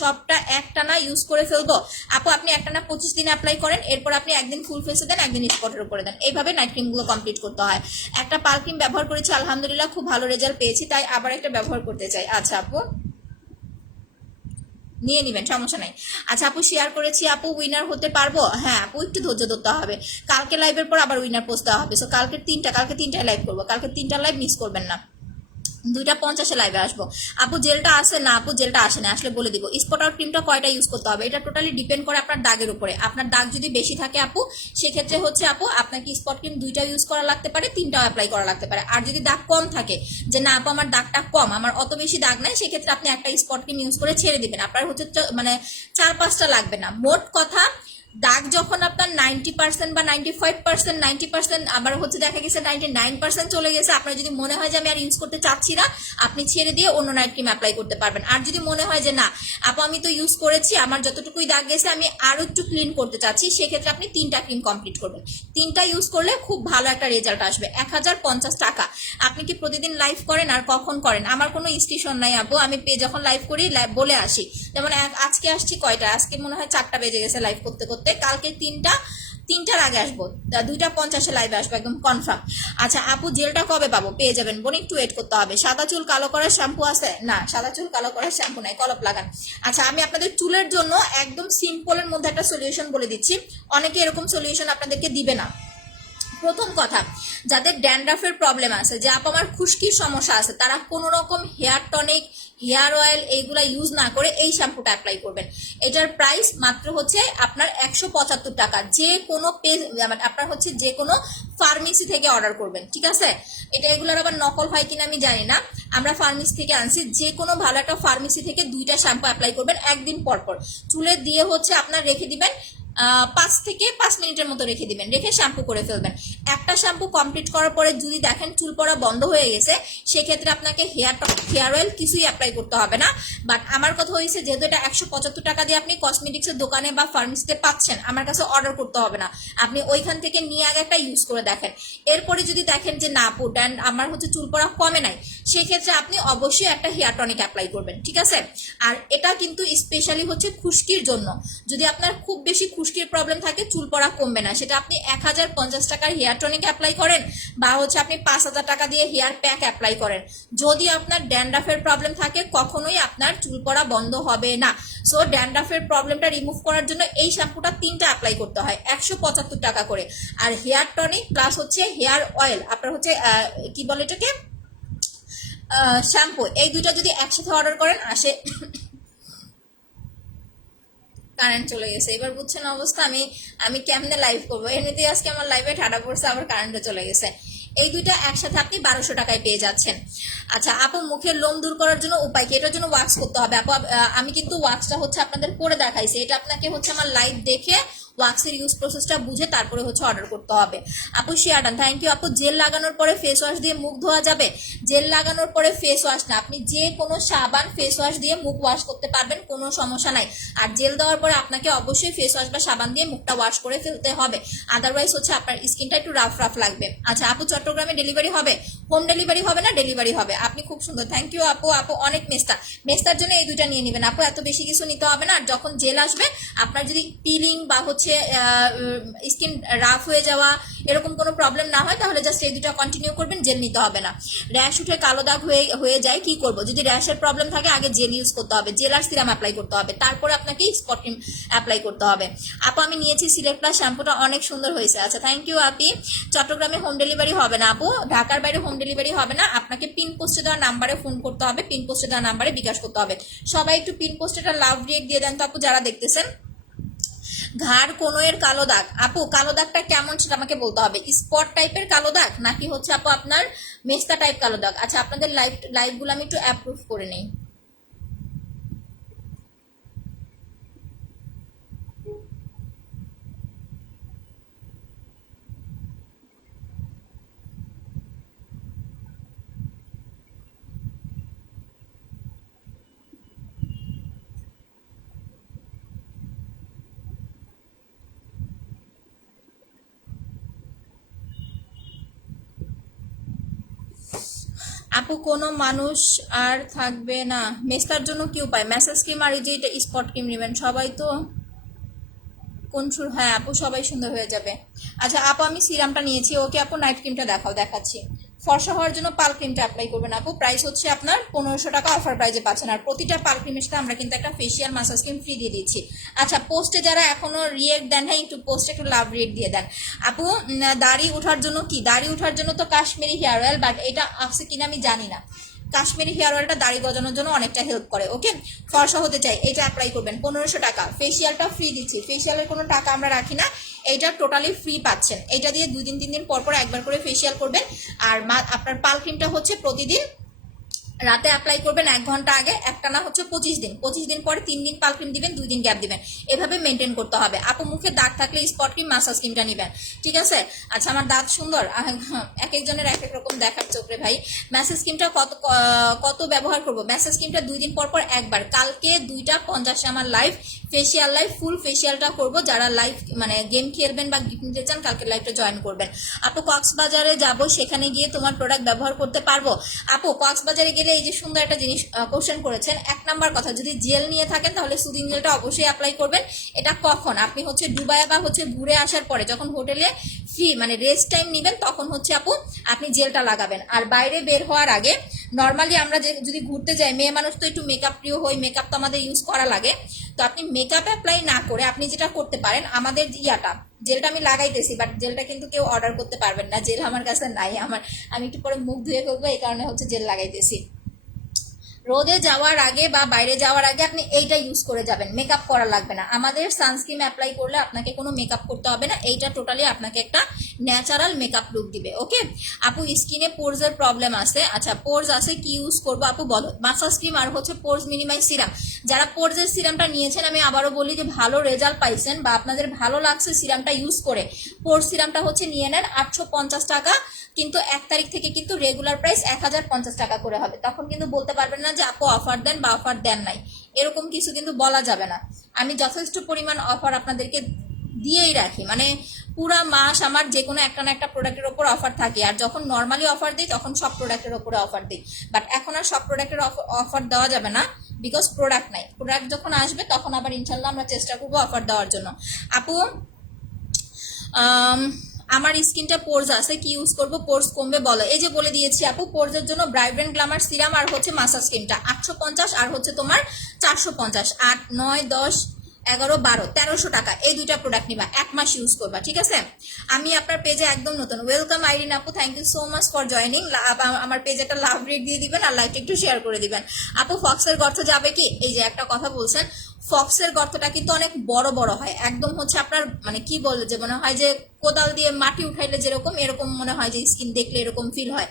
সবটা একটানা ইউজ করে ফেলবো আপু? আপনি একটানা 25 দিন অ্যাপ্লাই করেন, এরপর আপনি একদিন ফুল ফেসে দেন, একদিন স্পটের উপরে দেন, এইভাবে নাইট ক্রিমগুলো কমপ্লিট করতে হয়। একটা পাল ক্রিম ব্যবহার করেছি, আলহামদুলিল্লাহ খুব ভালো রেজাল্ট পেয়েছি, তাই আবার একটা ব্যবহার করতে চাই। আচ্ছা আপু নিয়ে নিবেন, সমস্যা নাই। আচ্ছা আপু শেয়ার করেছি, আপু উইনার হতে পারবো? হ্যাঁ আপু একটু ধৈর্য ধরতে হবে, কালকে লাইভের পর আবার উইনার পোস্ট দেওয়া হবে। সো কালকে 3টায় লাইভ করবো, কালকে 3টা লাইভ মিস করবেন না। 2:50 লাইভে আসবো। আপু জেলটা আসে না? আপু জেলটা আসে না, আসলে বলে দিব। স্পট আউট ক্রিমটা কয়টা ইউজ করতে হবে, এটা টোটালি ডিপেন্ড করে আপনার দাগের উপরে। আপনার দাগ যদি বেশি থাকে আপু, সেক্ষেত্রে হচ্ছে আপু আপনাকে স্পট ক্রিম 2টা ইউজ করা লাগতে পারে, 3টাও অ্যাপ্লাই করা লাগতে পারে। আর যদি দাগ কম থাকে, যে না আপু আমার দাগটা কম, আমার অত বেশি দাগ নাই, সেক্ষেত্রে আপনি একটা স্পট ক্রিম ইউজ করে ছেড়ে দিবেন, আপনার হচ্ছে মানে 4-5টা লাগবে না। মোট কথা দাগ যখন আপনার 90% বা 95%, 90%, আবার হচ্ছে দেখা গেছে 99% চলে গেছে, আপনার যদি মনে হয় যে আমি আর ইউজ করতে চাচ্ছি না, আপনি ছেড়ে দিয়ে অন্য নাইট ক্রিম অ্যাপ্লাই করতে পারবেন। আর যদি মনে হয় যে না আপু আমি তো ইউজ করেছি, আমার যতটুকুই দাগ গেছে আমি আরো একটু ক্লিন করতে চাচ্ছি, সেক্ষেত্রে আপনি 3টা ক্রিম কমপ্লিট করবেন। 3টা ইউজ করলে খুব ভালো একটা রেজাল্ট আসবে। 1050 টাকা। আপনি কি প্রতিদিন লাইভ করেন আর কখন করেন? আমার কোনো স্টেশন নাই আপু, আমি যখন লাইভ করি বলে আসি। যেমন আজকে আসছি কয়টা, আজকে মনে হয় 4টা বেজে গেছে লাইভ করতে করতে, কালকে 3টার আগে আসবো, 2:50 লাইভে আসবো একদম কনফার্ম। আচ্ছা আপু জেলটা কবে পাবো? পেয়ে যাবেন বোন, একটু ওয়েট করতে হবে। সাদা চুল কালো করার শ্যাম্পু আছে? না সাদা চুল কালো করার শ্যাম্পু নাই, কলপ লাগান। আচ্ছা আমি আপনাদের চুলের জন্য একদম সিম্পলের মধ্যে একটা সলিউশন বলে দিচ্ছি, অনেকে এরকম সলিউশন আপনাদেরকে দিবে না। প্রথম কথা, যাদের ড্যান্ড্রাফের প্রবলেম আছে, যে আপু আমার খুশকির সমস্যা আছে, তারা কোনো রকম হেয়ার টনিক, হেয়ার অয়েল এইগুলা ইউজ না করে এই শ্যাম্পুটা অ্যাপ্লাই করবেন। এটার প্রাইস মাত্র হচ্ছে আপনার 175 টাকা। যে কোনো পেজ আপনার হচ্ছে যে কোনো ফার্মেসি থেকে অর্ডার করবেন, ঠিক আছে? এটা এগুলোর আবার নকল হয় কিনা আমি জানি না, আমরা ফার্মেসি থেকে আনছি। যে কোনো ভালো একটা ফার্মেসি থেকে 2টা শ্যাম্পু অ্যাপ্লাই করবেন একদিন পর পর, চুলে দিয়ে হচ্ছে আপনার রেখে দিবেন 5 থেকে 5 মিনিটের মতো রেখে দিবেন, রেখে শ্যাম্পু করে ফেলবেন। একটা শ্যাম্পু কমপ্লিট করার পরে যদি দেখেন চুল পড়া বন্ধ হয়ে গেছে, সেক্ষেত্রে আপনাকে হেয়ার অয়েল কিছুই অ্যাপ্লাই করতে হবে না। বাট আমার কথা হয়েছে, যেহেতু এটা 175 টাকা দিয়ে আপনি কসমেটিক্সের দোকানে বা ফার্মেসিতে পাচ্ছেন, আমার কাছে অর্ডার করতে হবে না, আপনি ওইখান থেকে নিয়ে আগে একটা ইউজ করে দেখেন। এরপরে যদি দেখেন যে না আপু আমার হচ্ছে চুল পড়া কমে নাই, সেক্ষেত্রে আপনি অবশ্যই একটা হেয়ার টনিক অ্যাপ্লাই করবেন, ঠিক আছে? আর এটা কিন্তু স্পেশালি হচ্ছে খুশকির জন্য। যদি আপনার খুব বেশি খুশকির প্রবলেম থাকে, চুল পড়া কমবে না, সেটা আপনি 1050 টাকার হেয়ার টনিক অ্যাপ্লাই করেন বা হচ্ছে আপনি 5000 টাকা দিয়ে হেয়ার প্যাক অ্যাপ্লাই করেন, যদি আপনার ড্যান্ড্রাফের প্রবলেম থাকে কখনোই আপনার চুল পড়া বন্ধ হবে না। সো ড্যান্ড্রাফের প্রবলেমটা রিমুভ করার জন্য এই শ্যাম্পুটা 3টা অ্যাপ্লাই করতে হয়, 175 টাকা করে। আর হেয়ার টনিক প্লাস হচ্ছে হেয়ার অয়েল, আপনার হচ্ছে কি বলে এটাকে, শ্যাম্পু, এই দুইটা যদি একসাথে অর্ডার করেন আসে। কারেন্ট চলে গেছে, এবার বুঝছেন অবস্থা, আমি কেমনে লাইভ করবো? এমনিতেই আজকে আমার লাইভে ঠাডা পড়ছে, আবার কারেন্টও চলে গেছে। এই দুইটা একসাথে আপনি 1200 টাকায় পেয়ে যাচ্ছেন। আচ্ছা আপু মুখের লোম দূর করার জন্য উপায় কি? এটার জন্য ওয়াক্স করতে হবে আপু। আমি কিন্তু ওয়াক্সটা হচ্ছে আপনাদের করে দেখাইছি, এটা আপনাকে হচ্ছে আমার লাইভ দেখে ওয়াক্সের ইউজ প্রসেসটা বুঝে তারপরে হচ্ছে অর্ডার করতে হবে। আপু শিয়াডান থ্যাংক ইউ আপু। জেল লাগানোর পরে ফেস ওয়াশ দিয়ে মুখ ধোয়া যাবে? জেল লাগানোর পরে ফেস ওয়াশ না, আপনি যে কোনো সাবান ফেস ওয়াশ দিয়ে মুখ ওয়াশ করতে পারবেন, কোনো সমস্যা নাই। আর জেল দেওয়ার পরে আপনাকে অবশ্যই ফেস ওয়াশ বা সাবান দিয়ে মুখটা ওয়াশ করে ফেলতে হবে, আদারওয়াইজ হচ্ছে আপনার স্কিনটা একটু রাফ রাফ লাগবে। আচ্ছা আপু চট্টগ্রামে ডেলিভারি হবে? হোম ডেলিভারি হবে না ডেলিভারি হবে? আপনি খুব সুন্দর, থ্যাংক ইউ আপু। আপু অনেক মেস্তার জন্য এই দুইটা নিয়ে নেবেন আপু, এত বেশি কিছু নিতে হবে না। আর যখন জেল আসবে আপনার যদি পিলিং বা হচ্ছে স্কিন রাফ হয়ে যাওয়া এরকম কোনো প্রবলেম না হয় তাহলে জাস্ট এই দুটো কন্টিনিউ করবেন, জেল নিতে হবে না। র্যাশ উঠে কালো দাগ হয়ে যায় কি করব? যদি র্যাশের প্রবলেম থাকে আগে জেল ইউজ করতে হবে, জেল আর সিরাম অ্যাপ্লাই করতে হবে, তারপরে আপনাকে স্পট ক্রিম অ্যাপ্লাই করতে হবে। আপু আমি নিয়েছি সিলেক্ট প্লাস শ্যাম্পুটা অনেক সুন্দর হয়েছে। আচ্ছা থ্যাংক ইউ আপি। চট্টগ্রামে হোম ডেলিভারি হবে না আপু, ঢাকার বাইরে হোম ডেলিভারি হবে না, আপনাকে পিন পোস্টে দেওয়া নাম্বারে ফোন করতে হবে, পিন পোস্টে দেওয়া নাম্বারে বিকাশ করতে হবে। সবাই একটু পিন পোস্টে একটা লাভ রিয়েক্ট দিয়ে দেন তো আপু যারা দেখতেছেন। ঘাড় কোনোয়ের কালো দাগ, আপু কালো দাগটা কেমন সেটা আমাকে বলতে হবে, স্পট টাইপের কালো দাগ নাকি হচ্ছে আপু আপনার মেস্তা টাইপ কালো দাগ? আচ্ছা আপনাদের লাইভগুলো আমি একটু অ্যাপ্রুভ করে নিই। আপু কোনো মানুষ আর থাকবে না মেস্তার জন্য কি উপায়? ম্যাসেজ ক্রিম আর এই যে এটা স্পট ক্রিম নেবেন, সবাই তো কোন হ্যাঁ আপু সবাই সুন্দর হয়ে যাবে। আচ্ছা আপু আমি সিরামটা নিয়েছি, ওকে আপু নাইট ক্রিমটা দেখাচ্ছি। ফর্সা হওয়ার জন্য পাল ক্রিমটা অ্যাপ্লাই করবেন আপু, প্রাইস হচ্ছে আপনার 1500 টাকা, অফার প্রাইসে পাচ্ছেন। আর প্রতিটা পাল ক্রিমের সাথে আমরা কিন্তু একটা ফেসিয়াল মাসাজ ক্রিম ফ্রি দিয়ে দিচ্ছি। আচ্ছা পোস্টে যারা এখনো রিয়েক্ট দেন, হ্যাঁ একটু পোস্টে একটু লাভ রিয়েক্ট দিয়ে দেন আপু। দাড়ি ওঠার জন্য কি? দাড়ি ওঠার জন্য তো কাশ্মীরি হেয়ার অয়েল, বাট এটা আছে কিনা আমি জানি না। কাশ্মীরি হেয়ার অয়েলটা দাড়ি গজানোর জন্য অনেকটা হেল্প করে। ওকে ফর্সা হতে চাই এটা অ্যাপ্লাই করবেন, 1500 টাকা। ফেসিয়ালটা ফ্রি দিচ্ছি, ফেসিয়ালের কোনো টাকা আমরা রাখি না, এইটা টোটালি ফ্রি পাচ্ছেন। এটা দিয়ে 2 দিন 3 দিন পর একবার করে ফেসিয়াল করবেন। আর আপনার পাল ক্রিমটা হচ্ছে প্রতিদিন রাতে অ্যাপ্লাই করবেন 1 ঘন্টা আগে, একটা না হচ্ছে 25 দিন পরে 3 দিন পাল ক্রিম দিবেন, 2 দিন গ্যাপ দিবেন, এভাবে মেনটেন করতে হবে। আপু মুখে দাগ থাকলে স্পট ক্রিম মাসাজ ক্রিমটা নেবেন, ঠিক আছে? আচ্ছা আমার দাঁত সুন্দর, এক একজনের এক এক রকম দেখার চোখে ভাই। ম্যাসেজ ক্রিমটা কত ব্যবহার করব? ম্যাসেজ ক্রিমটা 2 দিন পর একবার, কালকে 2টা 50 আমার লাইভ ফেসিয়াল লাইভ, ফুল ফেসিয়ালটা করব। যারা লাইভ মানে গেম খেলবেন বা গিফট নিতে চান কালকে লাইভটা জয়েন করবেন। আপু কক্সবাজারে যাব, সেখানে গিয়ে তোমার প্রোডাক্ট ব্যবহার করতে পারবো? আপু কক্সবাজারে গেলে এই যে সুন্দর একটা জিনিস কোশ্চেন করেছেন, 1 নাম্বার কথা যদি জেল নিয়ে থাকেন তাহলে সুদিং জেলটা অবশ্যই অ্যাপ্লাই করবেন। এটা কখন? আপনি হচ্ছে দুবাই বা হচ্ছে ঘুরে আসার পরে যখন হোটেলে ফ্রি মানে রেস্ট টাইম নেবেন তখন হচ্ছে আপু আপনি জেলটা লাগাবেন। আর বাইরে বের হওয়ার আগে নর্মালি আমরা যদি ঘুরতে যাই, মেয়ে মানুষ তো একটু মেকআপ প্রিয় হই, মেকআপ তো আমাদের ইউজ করা লাগে। তো আপনি মেকআপ অ্যাপ্লাই না করে আপনি যেটা করতে পারেন, আমাদের জেলটা আমি লাগাইতেছি, বাট জেলটা কিন্তু কেউ অর্ডার করতে পারবেন না, জেল আমার কাছে নাই। আমি একটু পরে মুখ ধুয়ে ফেলবো, এই কারণে হচ্ছে জেল লাগাইতেছি। রোদে যাওয়ার আগে বা বাইরে যাওয়ার আগে আপনি এইটা ইউজ করে যাবেন, মেকআপ করা লাগবে না। আমাদের সানস্ক্রিন অ্যাপ্লাই করলে আপনাকে কোনো মেকআপ করতে হবে না, এইটা টোটালি আপনাকে একটা ন্যাচারাল মেকআপ লুক দিবে। ওকে আপু স্কিনে পোরসের প্রবলেম আছে, আচ্ছা পোরস আছে কি ইউজ করবো আপু বলো? মাসাজ ক্রিম আর হচ্ছে পোরস মিনিমাইজ সিরাম। যারা পোরসের সিরামটা নিয়েছেন আমি আবারও বলি যে ভালো রেজাল্ট পাইছেন বা আপনাদের ভালো লাগছে সিরামটা ইউজ করে, পোরস সিরামটা হচ্ছে নিয়ে নেন 850 টাকা, কিন্তু 1 তারিখ থেকে কিন্তু রেগুলার প্রাইস 1050 টাকা করে হবে। তখন কিন্তু বলতে পারবেন না যে আপু অফার দেন বা অফার দেন নাই, এরকম কিছু কিন্তু বলা যাবে না। আমি যথেষ্ট পরিমাণ অফার আপনাদেরকে দিয়েই রাখি, মানে পুরা মাস আমার যে কোনো একটা না একটা প্রোডাক্টের ওপর অফার থাকে। আর যখন নর্মালি অফার দিই তখন সব প্রোডাক্টের ওপরে অফার দিই, বাট এখন আর সব প্রোডাক্টের অফার দেওয়া যাবে না, বিকজ প্রোডাক্ট নাই। প্রোডাক্ট যখন আসবে তখন আবার ইনশাল্লাহ আমরা চেষ্টা করবো অফার দেওয়ার জন্য। আপু আমার স্কিনটা পোরস আছে কি ইউজ করব? পোরস কমবে বলো? এই যে বলে দিয়েছি আপু, পোরসের জন্য ব্রাইব্রেন্ট গ্ল্যামার সিরাম আর হচ্ছে মাসাজ ক্রিমটা 850 আর হচ্ছে তোমার 450, 8 9 10 11 12 1300 টাকা, এই দুইটা প্রোডাক্ট নিবা, 1 মাস ইউজ করবা, ঠিক আছে? আমি আপনার পেজে একদম নতুন, ওয়েলকাম আইরিন আপু, thank you so much for joining. আমার পেজে একটা লাভ রেট দিয়ে দিবেন আর লাইকটা একটু শেয়ার করে দিবেন। আপু ফক্সের গর্ত যাবে কি? এই যে একটা কথা বলছেন, ফক্সের গর্তটা কিন্তু অনেক বড় বড় হয়, একদম হচ্ছে আপনার মানে কি বলে যে মনে হয় যে কোদাল দিয়ে মাটি উঠাইলে যেরকম এরকম মনে হয়, যে স্কিন দেখলে এরকম ফিল হয়।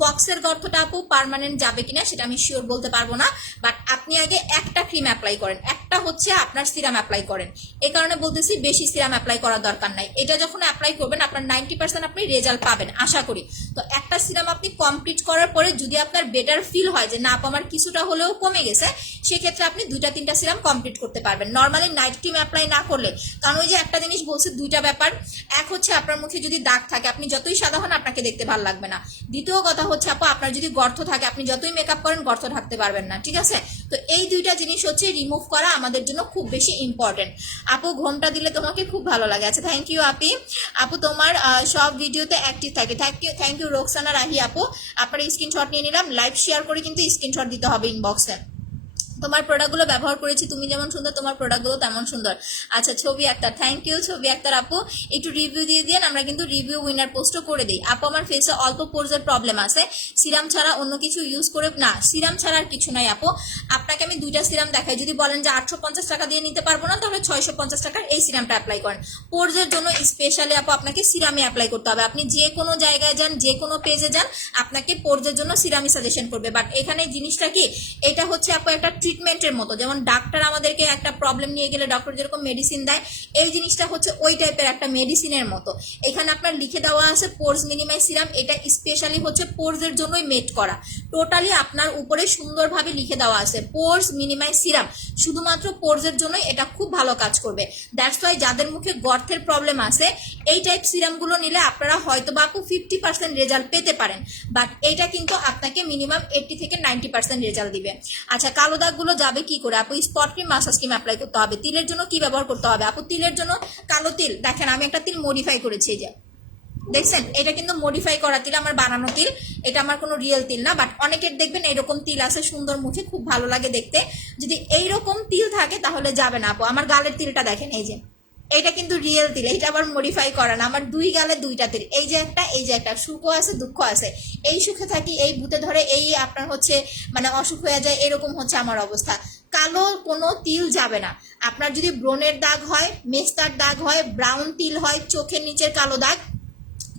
ফক্সের গর্তটা আপু পার্মানেন্ট যাবে কিনা সেটা আমি শিওর বলতে পারবো না, বাট আপনি আগে একটা ক্রিম অ্যাপ্লাই করেন, একটা একটা হচ্ছে আপনার সিরাম অ্যাপ্লাই করেন। এই কারণে বলতেছি বেশি সিরাম অ্যাপ্লাই করার দরকার নাই। এটা যখন অ্যাপ্লাই করবেন আপনার 90% আপনি রেজাল্ট পাবেন আশা করি। তো একটা সিরাম আপনি কমপ্লিট করার পরে যদি আপনার বেটার ফিল হয় যে না আপু আমার কিছুটা হলেও কমে গেছে, সেক্ষেত্রে আপনি 2-3টা সিরাম কমপ্লিট করতে পারবেন নর্মালি নাইট ক্রিম অ্যাপ্লাই না করলে। কারণ ওই যে একটা জিনিস বলছি, দুইটা ব্যাপার, এক হচ্ছে আপনার মুখে যদি দাগ থাকে আপনি যতই সাদা হন আপনাকে দেখতে ভালো লাগবে না। দ্বিতীয় কথা হচ্ছে আপু আপনার যদি গর্ত থাকে আপনি যতই মেকআপ করেন গর্ত ঢাকতে পারবেন না, ঠিক আছে? তো এই দুইটা জিনিস হচ্ছে রিমুভ করা আমাদের জন্য খুব বেশি ইম্পর্টেন্ট। আপু ঘোমটা দিলে তোমাকে খুব ভালো লাগে। আচ্ছা থ্যাংক ইউ আপি। আপু তোমার সব ভিডিওতে অ্যাক্টিভ থাকে। থ্যাংক ইউ রোকসানা রাহি আপু। আপনার স্ক্রিনশট নিয়ে নিলাম, লাইভ শেয়ার করে কিন্তু স্ক্রিনশট দিতে হবে ইনবক্সে। তোমার প্রোডাক্টগুলো ব্যবহার করেছি, তুমি যেমন সুন্দর তোমার প্রোডাক্টগুলো তেমন সুন্দর। আচ্ছা ছবি আক্তার, থ্যাংক ইউ ছবি আক্তার আপু। একটু রিভিউ দিয়ে দিন, আমরা কিন্তু রিভিউ উইনার পোস্টও করে দিই। আপু আমার ফেসে অল্প পোরজের প্রবলেম আছে, সিরাম ছাড়া অন্য কিছু ইউজ করে না? সিরাম ছাড়া আর কিছু নাই আপু, আপনাকে আমি 2টা সিরাম দেখাই। যদি বলেন যে 850 টাকা দিয়ে নিতে পারবো না, তাহলে 650 টাকার এই সিরামটা অ্যাপ্লাই করেন। পোরজের জন্য স্পেশালি আপু আপনাকে সিরামই অ্যাপ্লাই করতে হবে। আপনি যে কোনো জায়গায় যান, যে কোনো পেজে যান, আপনাকে পোরজের জন্য সিরামই সাজেশন করবে। বাট এখানে জিনিসটা কি, এটা হচ্ছে আপু একটা ট্রিটমেন্টের মতো। যেমন ডাক্তার আমাদেরকে একটা প্রবলেম নিয়ে গেলে ডক্টর যেরকম মেডিসিন দেয়, এই জিনিসটা হচ্ছে ওই টাইপের একটা মেডিসিনের মতো। এখানে আপনার লিখে দেওয়া আছে পোরস মিনিমাইজ সিরাম, এটা স্পেশালি হচ্ছে পোরসের জন্যই মেড করা। টোটালি আপনার উপরে সুন্দরভাবে লিখে দেওয়া আছে পোরস মিনিমাইজ সিরাম, শুধুমাত্র পোরসের জন্যই এটা খুব ভালো কাজ করবে। দ্যাটস ওয়াই যাদের মুখে গর্তের প্রবলেম আছে এই টাইপ সিরামগুলো নিলে আপনারা হয়তো বা আপু 50% রেজাল্ট পেতে পারেন, বাট এইটা কিন্তু আপনাকে মিনিমাম 80 থেকে 90% রেজাল্ট দিবে। আচ্ছা কালো দাগগুলো যাবে কি করে আপু? Spot cream massage cream apply করতে হবে। তিলের জন্য কি ব্যবহার করতে হবে আপু? তিলের জন্য কালো তিল, দেখেন আমি একটা তিল মডিফাই করেছি, এই যে দেখছেন, এটা কিন্তু মডিফাই করা তিল, আমার বানানো তিল, এটা আমার কোনো রিয়েল তিল না। বাট অনেকের দেখবেন এরকম তিল আছে সুন্দর, মুখে খুব ভালো লাগে দেখতে। যদি এইরকম তিল থাকে তাহলে যাবে না আপু। আমার গালের তিলটা দেখেন, এই যে এটা কিন্তু রিয়েল তিল, এটা আবার মডিফাই করা না। আমার 2 গালে 2টা তিল, এই যে একটা, এই যে একটা। সুখও আছে দুঃখ আছে, এই সুখে থাকি, এই ভূতে ধরে, এই আপনার হচ্ছে মানে অসুখ হয়ে যায়, এরকম হচ্ছে আমার অবস্থা। কালো কোনো তিল যাবে না। আপনার যদি ব্রণের দাগ হয়, মেস্তার দাগ হয়, ব্রাউন তিল হয়, চোখের নিচের কালো দাগ,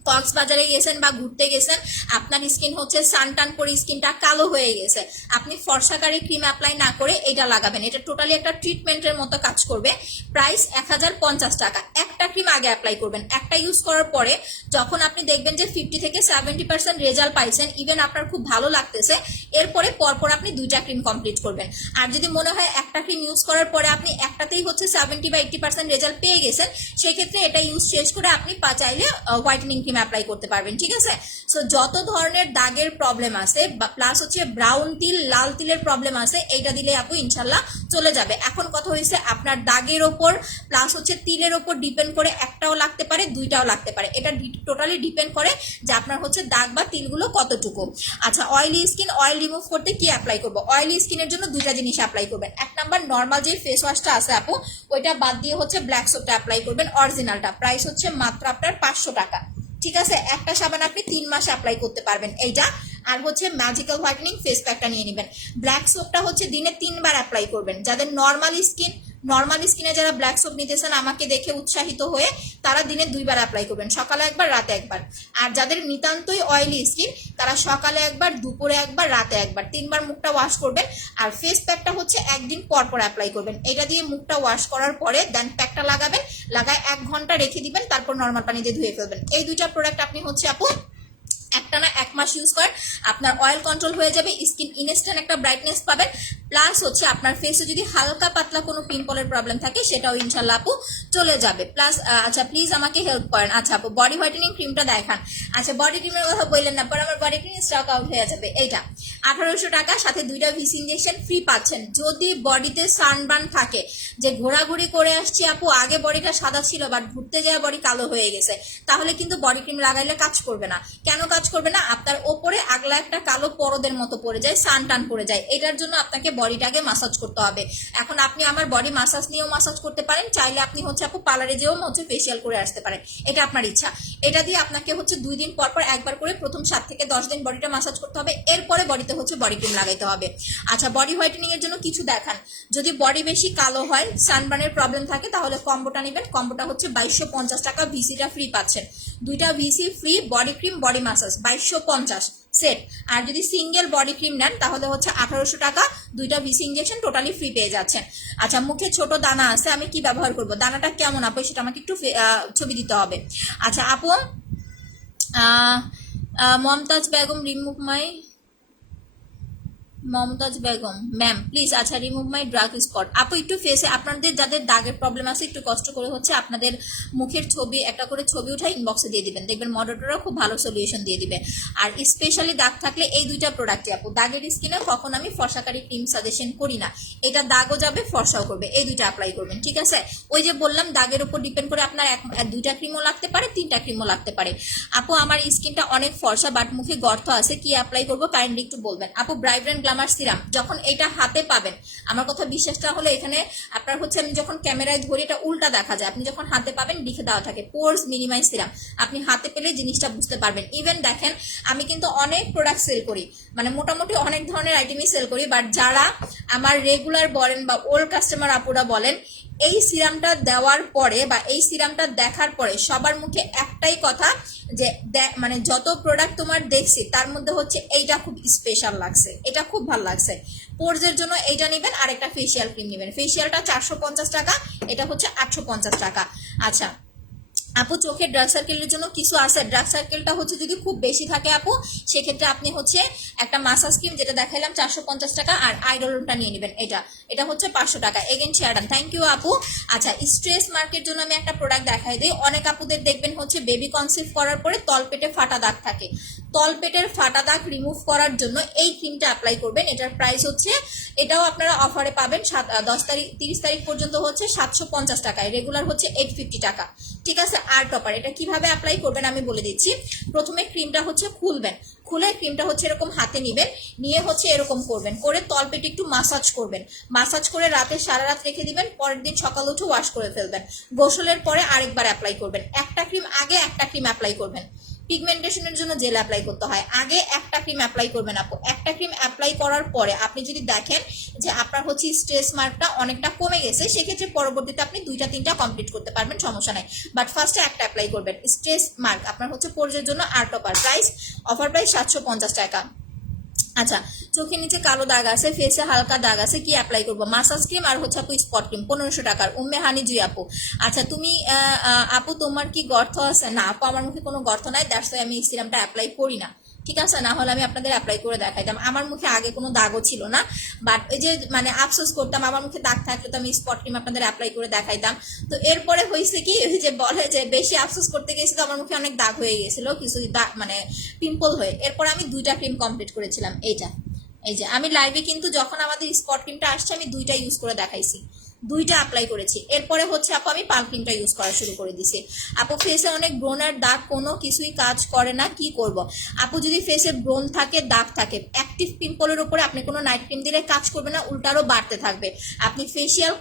কক্সবাজারে গেছেন বা ঘুরতে গেছেন, আপনার স্কিন হচ্ছে সানটান করে স্কিনটা কালো হয়ে গেছে, আপনি ফর্সাকারী ক্রিম অ্যাপ্লাই না করে এটা লাগাবেন। এটা টোটালি একটা ট্রিটমেন্টের মতো কাজ করবে। প্রাইস 1050 টাকা। একটা ক্রিম আগে অ্যাপ্লাই করবেন, একটা ইউজ করার পরে যখন আপনি দেখবেন যে 50 থেকে 70% রেজাল্ট পাইছেন, ইভেন আপনার খুব ভালো লাগতেছে, এরপরে পরপর আপনি 2টা ক্রিম কমপ্লিট করবেন। আর যদি মনে হয় একটা ক্রিম ইউজ করার পরে আপনি একটাতেই হচ্ছে 70 বা 80% রেজাল্ট পেয়ে গেছেন, সেক্ষেত্রে এটা ইউজ শেষ করে আপনি চাইলে হোয়াইটেনিং ক্রিম অ্যাপ্লাই করতে পারবেন, ঠিক আছে? সো যত ধরনের দাগের প্রবলেম আছে প্লাস হচ্ছে ব্রাউন তিল, লাল তিলের প্রবলেম আছে, এইটা দিলে আপু ইনশাল্লাহ চলে যাবে। এখন কথা হয়েছে আপনার দাগের ওপর প্লাস হচ্ছে তিলের ওপর ডিপেন্ড করে, একটাও লাগতে পারে 2টাও লাগতে পারে, এটা টোটালি ডিপেন্ড করে যে আপনার হচ্ছে দাগ বা তিলগুলো কতটুকু। আচ্ছা অয়েলি স্কিন, অয়েল রিমুভ করতে কি অ্যাপ্লাই করবো? অয়েলি স্কিনের জন্য 2টা জিনিস অ্যাপ্লাই করবেন। 1 নাম্বার নর্মাল যে ফেস ওয়াশটা আছে আপু, ওইটা বাদ দিয়ে হচ্ছে ব্ল্যাক সোপটা অ্যাপ্লাই করবেন, অরিজিনালটা। প্রাইস হচ্ছে মাত্র আপনার 500 টাকা, ঠিক আছে? একটা সাবান আপনি 3 মাস অ্যাপ্লাই করতে পারবেন এইটা। আর হচ্ছে ম্যাজিক্যাল হোয়াইটেনিং ফেস প্যাকটা নিয়ে নেবেন। ব্ল্যাক সোপটা হচ্ছে দিনে 3 বার অ্যাপ্লাই করবেন। যাদের নর্মাল স্কিনে যারা ব্ল্যাক সোপ নিতেছেন আমাকে দেখে উৎসাহিত হয়ে, তারা দিনে 2 বার অ্যাপ্লাই করবেন, সকালে একবার রাতে একবার। আর যাদের নিতান্তই অয়েলি স্কিন তারা সকালে একবার, দুপুরে একবার, রাতে একবার, 3 বার মুখটা ওয়াশ করবেন। আর ফেস প্যাকটা হচ্ছে একদিন পর পর অ্যাপ্লাই করবেন। এটা দিয়ে মুখটা ওয়াশ করার পরে দেন প্যাকটা লাগাবেন, লাগায় 1 ঘন্টা রেখে দিবেন, তারপর নর্মাল পানি দিয়ে ধুয়ে ফেলবেন। এই 2টা প্রোডাক্ট আপনি হচ্ছে আপু একটা না 1 মাস ইউজ করেন, আপনার অয়েল কন্ট্রোল হয়ে যাবে, স্কিন ইনস্ট্যান্ট একটা ব্রাইটনেস পাবেন। প্লাস হচ্ছে আপনার ফেসে যদি হালকা পাতলা কোনো পিম্পলের প্রবলেম থাকে সেটাও ইনশাল্লাহ আপু চলে যাবে। প্লাস আচ্ছা প্লিজ আমাকে হেল্প করেন। আচ্ছা আপু বডি হোয়াইটেনিং ক্রিমটা দেখান। আচ্ছা বডি ক্রিমের কথা বললেন না, পরে আমার বডি ক্রিম স্টক আউট হয়ে যাবে। এইটা 1800 টাকা, সাথে 2টা ভিসি ইঞ্জেকশন ফ্রি পাচ্ছেন। যদি বডিতে সানবার্ন থাকে, যে ঘোরাঘুরি করে আসছি আপু আগে বডিটা সাদা ছিল বাট ঘুরতে যাওয়া বডি কালো হয়ে গেছে, তাহলে কিন্তু বডি ক্রিম লাগাইলে কাজ করবে না। কেন কাজ করবে না? আপনার ওপরে আগলা একটা কালো পরদের মতো পড়ে যায়, সান টান পড়ে যায়, এটার জন্য আপনাকে বডিটাকে মাসাজ করতে হবে। এখন আপনি আমার বডি মাসাজ নিয়েও মাসাজ করতে পারেন, চাইলে আপনি হচ্ছে আপু পার্লারে যেও হচ্ছে ফেসিয়াল করে আসতে পারেন, এটা আপনার ইচ্ছা। এটা দিয়ে আপনাকে হচ্ছে 2 দিন পর পর একবার করে প্রথম 7 থেকে 10 দিন বডিটা মাসাজ করতে হবে, এরপরে বডিতে হচ্ছে বডি ক্রিম লাগাইতে হবে। আচ্ছা, বডি হোয়াইটেনিং এর জন্য কিছু দেখান। যদি বডি বেশি কালো হয়, সানবার্নের প্রবলেম থাকে, তাহলে কম্বোটা নেবেন। কম্বোটা হচ্ছে 2250 টাকা, ভিসিটা ফ্রি পাচ্ছেন। দুইটা ভিসি free, body cream body massage 2250 set. আর যদি সিঙ্গেল বডি ক্রিম নেন তাহলে হচ্ছে 1800 টাকা, দুইটা ভিসি ইঞ্জেকশন টোটালি ফ্রি পেয়ে যাচ্ছেন। আচ্ছা, মুখে ছোট দানা আছে, আমি কি ব্যবহার করব, দানাটা কেমন আপু সেটা আমাকে একটু ছবি দিতে হবে। আচ্ছা আপু, Mumtaz Begum remove my, Mumtaz Begum ma'am please, আচ্ছা রিমুভ মাই ড্রাগ স্পট। আপু একটু ফেসে আপনাদের যাদের দাগের প্রবলেম আছে একটু কষ্ট করে হচ্ছে আপনাদের মুখের ছবি একটা করে ছবি উঠাই ইনবক্সে দিয়ে দিবেন, দেখবেন মডারেটররা খুব ভালো সলিউশন দিয়ে দিবে। আর স্পেশালি দাগ থাকলে এই দুইটা প্রোডাক্টই আপু, দাগের স্কিনে কখন আমি ফর্সাকারী ক্রিম সাজেশন করি না, এটা দাগও যাবে ফর্সাও করবে, এই দুইটা অ্যাপ্লাই করবেন, ঠিক আছে। ওই যে বললাম দাগের উপর ডিপেন্ড করে আপনার দুইটা ক্রিমও লাগতে পারে, তিনটা ক্রিমও লাগতে পারে। আপু আমার স্কিনটা অনেক ফর্সা বাট মুখে গর্ত আছে, কি অ্যাপ্লাই করবো কাইন্ডলি একটু বলবেন। আপু ব্রাইব্রেন্ট গ্ল্যামার সিরাম, যখন এটা হাতে পাবেন, আমার কথা বিশ্বাসটা হলো এখানে আপনার হচ্ছে আমি যখন ক্যামেরায় ধরি এটা উল্টা দেখা যায়, আপনি যখন হাতে পাবেন লিখে দেওয়া থাকে পোরস মিনিমাইজ সিরাম, আপনি হাতে পেলে জিনিসটা বুঝতে পারবেন। ইভেন দেখেন আমি কিন্তু অনেক প্রোডাক্ট সেল করি, মানে মোটামুটি অনেক ধরনের আইটেমই সেল করি, বাট যারা আমার রেগুলার বলেন বা ওল্ড কাস্টমার আপুরা বলেন, এই সিরামটা দেওয়ার পরে বা এই সিরামটা দেখার পরে সবার মুখে একটাই কথা যে মানে যত প্রোডাক্ট তোমার দেখছি তার মধ্যে হচ্ছে এইটা খুব স্পেশাল লাগছে, এটা খুব ভালো লাগছে। পোরজের জন্য এইটা নেবেন, আর একটা ফেসিয়াল ক্রিম নেবেন, ফেসিয়ালটা 450 টাকা, এটা হচ্ছে 850 টাকা। আচ্ছা আপু চোখের ডার্ক সার্কেলের জন্য কিছু আছে, ডার্ক সার্কেলটা হচ্ছে যদি খুব বেশি থাকে আপু সেক্ষেত্রে আপনি হচ্ছে একটা মাসাজ ক্রিম যেটা দেখাইলাম 450 টাকা, আর আইডলটা নিয়ে নেবেন, এটা হচ্ছে 500 টাকা। এগেন শেয়ারডান, থ্যাংক ইউ আপু। আচ্ছা স্ট্রেস মার্কের জন্য আমি একটা প্রোডাক্ট দেখাই দিই। অনেক আপুদের দেখবেন হচ্ছে বেবি কনসিভ করার পরে তলপেটে ফাটা দাগ থাকে, তলপেটের ফাটা দাগ রিমুভ করার জন্য এই ক্রিমটা অ্যাপ্লাই করবেন। এটার প্রাইস হচ্ছে, এটাও আপনারা অফারে পাবেন 30 তারিখ পর্যন্ত হচ্ছে 750 টাকায়, রেগুলার হচ্ছে 850 টাকা, ঠিক আছে। আর টপার এটা কিভাবে অ্যাপ্লাই করবেন আমি বলে দিচ্ছি। প্রথমে ক্রিমটা হচ্ছে খুলবেন, খুলে ক্রিমটা হচ্ছে এরকম হাতে নেবেন, নিয়ে হচ্ছে এরকম করবেন, করে তলপেটে একটু মাসাজ করবেন, মাসাজ করে রাতে সারা রাত রেখে দিবেন, পরের দিন সকালে উঠে ওয়াশ করে ফেলবেন। গোসলের পরে আরেকবার অ্যাপ্লাই করবেন, একটা ক্রিম আগে একটা ক্রিম অ্যাপ্লাই করবেন। পিগমেন্টেশনের জন্য জেল অ্যাপ্লাই করতে হয়, আগে একটা ক্রিম অ্যাপ্লাই করবেন আপু। একটা ক্রিম অ্যাপ্লাই করার পরে আপনি যদি দেখেন যে আপনার হচ্ছে স্ট্রেস মার্কটা অনেকটা কমে গেছে, সেক্ষেত্রে পরবর্তীতে আপনি 2টা 3টা কমপ্লিট করতে পারবেন, সমস্যা নাই। বাট ফার্স্টে একটা অ্যাপ্লাই করবেন। স্ট্রেস মার্ক আপনার হচ্ছে পোরজের জন্য আর টপার, প্রাইস অফার প্রাইস 750 টাকা। আচ্ছা চোখের নিচে কালো দাগ আছে, ফেসে হালকা দাগ আছে, কি অ্যাপ্লাই করবো, মাসাজ ক্রিম আর হচ্ছে আপু স্পট ক্রিম 1500 টাকার, উম্মে হানি জি আপু। আচ্ছা তুমি আপু তোমার কি গর্ত আছে? না আপু আমার মুখে কোনো গর্ত নাই, দ্যাটস ওয়াই আমি এই সিরামটা অ্যাপ্লাই করি না, ঠিক আছে। না হলে আমি আপনাদের অ্যাপ্লাই করে দেখাইতাম। আমার মুখে আগে কোনো দাগও ছিল না, বাট এই যে মানে আফসোস করতাম আমার মুখে দাগ থাকলে তো আমি স্পট ক্রিম আপনাদের অ্যাপ্লাই করে দেখাইতাম। তো এরপরে হয়েছে কি, ওই যে বলে যে বেশি আফসোস করতে গেছি তো আমার মুখে অনেক দাগ হয়ে গেছিল, কিছু দাগ মানে পিম্পল হয়ে। এরপর আমি 2টা ক্রিম কমপ্লিট করেছিলাম। এই যে আমি লাইভে কিন্তু যখন আমাদের স্পট ক্রিমটা আসছে আমি 2টা ইউজ করে দেখাইছি, 2টা অ্যাপ্লাই করেছি। এরপরে হচ্ছে আপু আমি পাল ক্রিমটা ইউজ করা শুরু করে দিছি। আপু ফেসে অনেক ব্রণের দাগ, কোনো কিছুই কাজ করে না, কি করব? আপু যদি ফেসে ব্রণ থাকে, দাগ থাকে, অ্যাক্টিভ পিম্পলের উপরে আপনি কোনো নাইট ক্রিম দিলে কাজ করবে না, উল্টারও বাড়তে থাকবে। আপনি ফেসিয়াল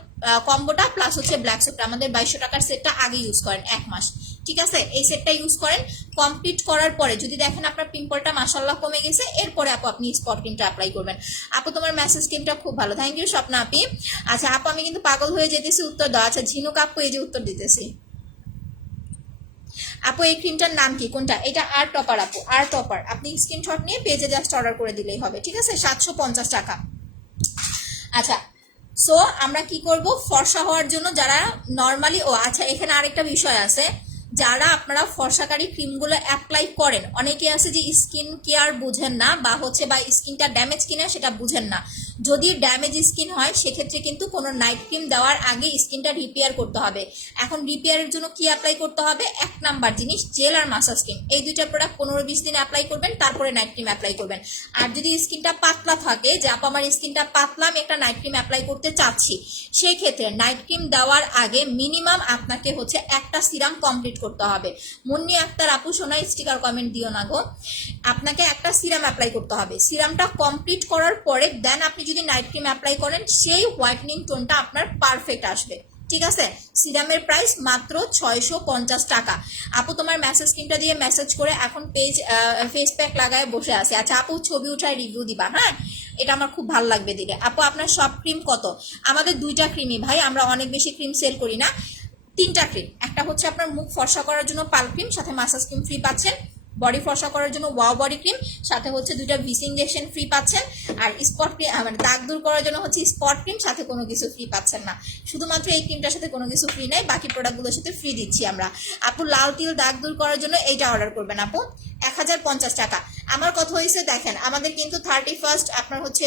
কম্বোটা প্লাস হচ্ছে ব্ল্যাক সোপটা আমাদের 2200 টাকার সেটটা আগে ইউজ করেন 1 মাস, ঠিক আছে। এই সেটটা ইউজ করেন, কমপ্লিট করার পরে যদি দেখেন আপনার পিম্পলটা মাশাআল্লাহ কমে গেছে, এরপরে আপু আপনি স্পট ক্রিমটা অ্যাপ্লাই করবেন। আপু তোমার মেসেজ ক্রিমটা খুব ভালো, থ্যাংক ইউ স্বপ্না আপি। আচ্ছা আপু আমি কিন্তু পাগল হয়ে যেতেছি, উত্তর দাও। আচ্ছা ঝিনুক আপু এই যে উত্তর দিতেছি। আপু এই ক্রিমটার নাম কি, কোনটা? এটা আর টপার আপু, আর টপার। আপনি স্ক্রিনশট নিয়ে পেজে জাস্ট অর্ডার করে দিলেই হবে, ঠিক আছে, 750 টাকা। আচ্ছা সো আমরা কি করব, ফর্সা হওয়ার জন্য যারা নর্মালি, ও আচ্ছা এখানে আরেকটা বিষয় আছে, যারা আপনারা ফর্সাকারী ক্রিমগুলো অ্যাপ্লাই করেন, অনেকে আছে যে স্কিন কেয়ার বুঝেন না বা হচ্ছে বা স্কিনটা ড্যামেজ কিনা সেটা বুঝেন না। যদি ড্যামেজ স্কিন হয় সেক্ষেত্রে কিন্তু কোনো নাইট ক্রিম দেওয়ার আগে স্কিনটা রিপেয়ার করতে হবে। এখন রিপেয়ারের জন্য কি অ্যাপ্লাই করতে হবে, 1 নাম্বার জিনিস জেল আর মাসাজ ক্রিম, এই 2টা প্রোডাক্ট 15-20 দিন অ্যাপ্লাই করবেন, তারপরে নাইট ক্রিম অ্যাপ্লাই করবেন। আর যদি স্কিনটা পাতলা থাকে, যে আপা আমার স্কিনটা পাতলা আমি একটা নাইট ক্রিম অ্যাপ্লাই করতে চাচ্ছি, সেই ক্ষেত্রে নাইট ক্রিম দেওয়ার আগে মিনিমাম আপনাকে হচ্ছে একটা সিরাম কমপ্লিট করতে হবে। মুন্নি আক্তার আপু সোনা স্টিকার কমেন্ট দিও না গো, আপনাকে একটা সিরাম অ্যাপ্লাই করতে হবে। সিরামটা কমপ্লিট করার পরে দেন আপনি যদি নাইট ক্রিম অ্যাপ্লাই করেন, সেই হোয়াইটনিং টোনটা আপনার পারফেক্ট আসবে, ঠিক আছে। সিরামের প্রাইস মাত্র 650 টাকা। আপু তোমার মেসেজ স্ক্রিনটা দিয়ে মেসেজ করে এখন ফেস প্যাক লাগায় বসে আছে। আচ্ছা আপু ছবি উঠায় রিভিউ দিবা, হ্যাঁ এটা আমার খুব ভালো লাগবে দিলে। আপু আপনার সব ক্রিম কত? আমাদের 2টা ক্রিমই ভাই, আমরা অনেক বেশি ক্রিম সেল করি না, 3টা ক্রিম। একটা হচ্ছে আপনার মুখ ফর্সা করার জন্য পাল ক্রিম, সাথে মাসাজ ক্রিম ফ্রি পাচ্ছেন। বডি ফর্সা করার জন্য ওয়াও বডি ক্রিম, সাথে হচ্ছে 2টা ভিসি ইনজেকশন ফ্রি পাচ্ছেন। আর স্পট ক্রিম মানে দাগ দূর করার জন্য হচ্ছে স্পট ক্রিম, সাথে কোনো কিছু ফ্রি পাচ্ছেন না। শুধুমাত্র এই ক্রিমটার সাথে কোনো কিছু ফ্রি নেই, বাকি প্রোডাক্টগুলোর সাথে ফ্রি দিচ্ছি আমরা। আপু লাল তিল দাগ দূর করার জন্য এইটা অর্ডার করবেন আপু, 1050 টাকা। আমার কথা হয়েছে দেখেন, আমাদের কিন্তু 31st আপনার হচ্ছে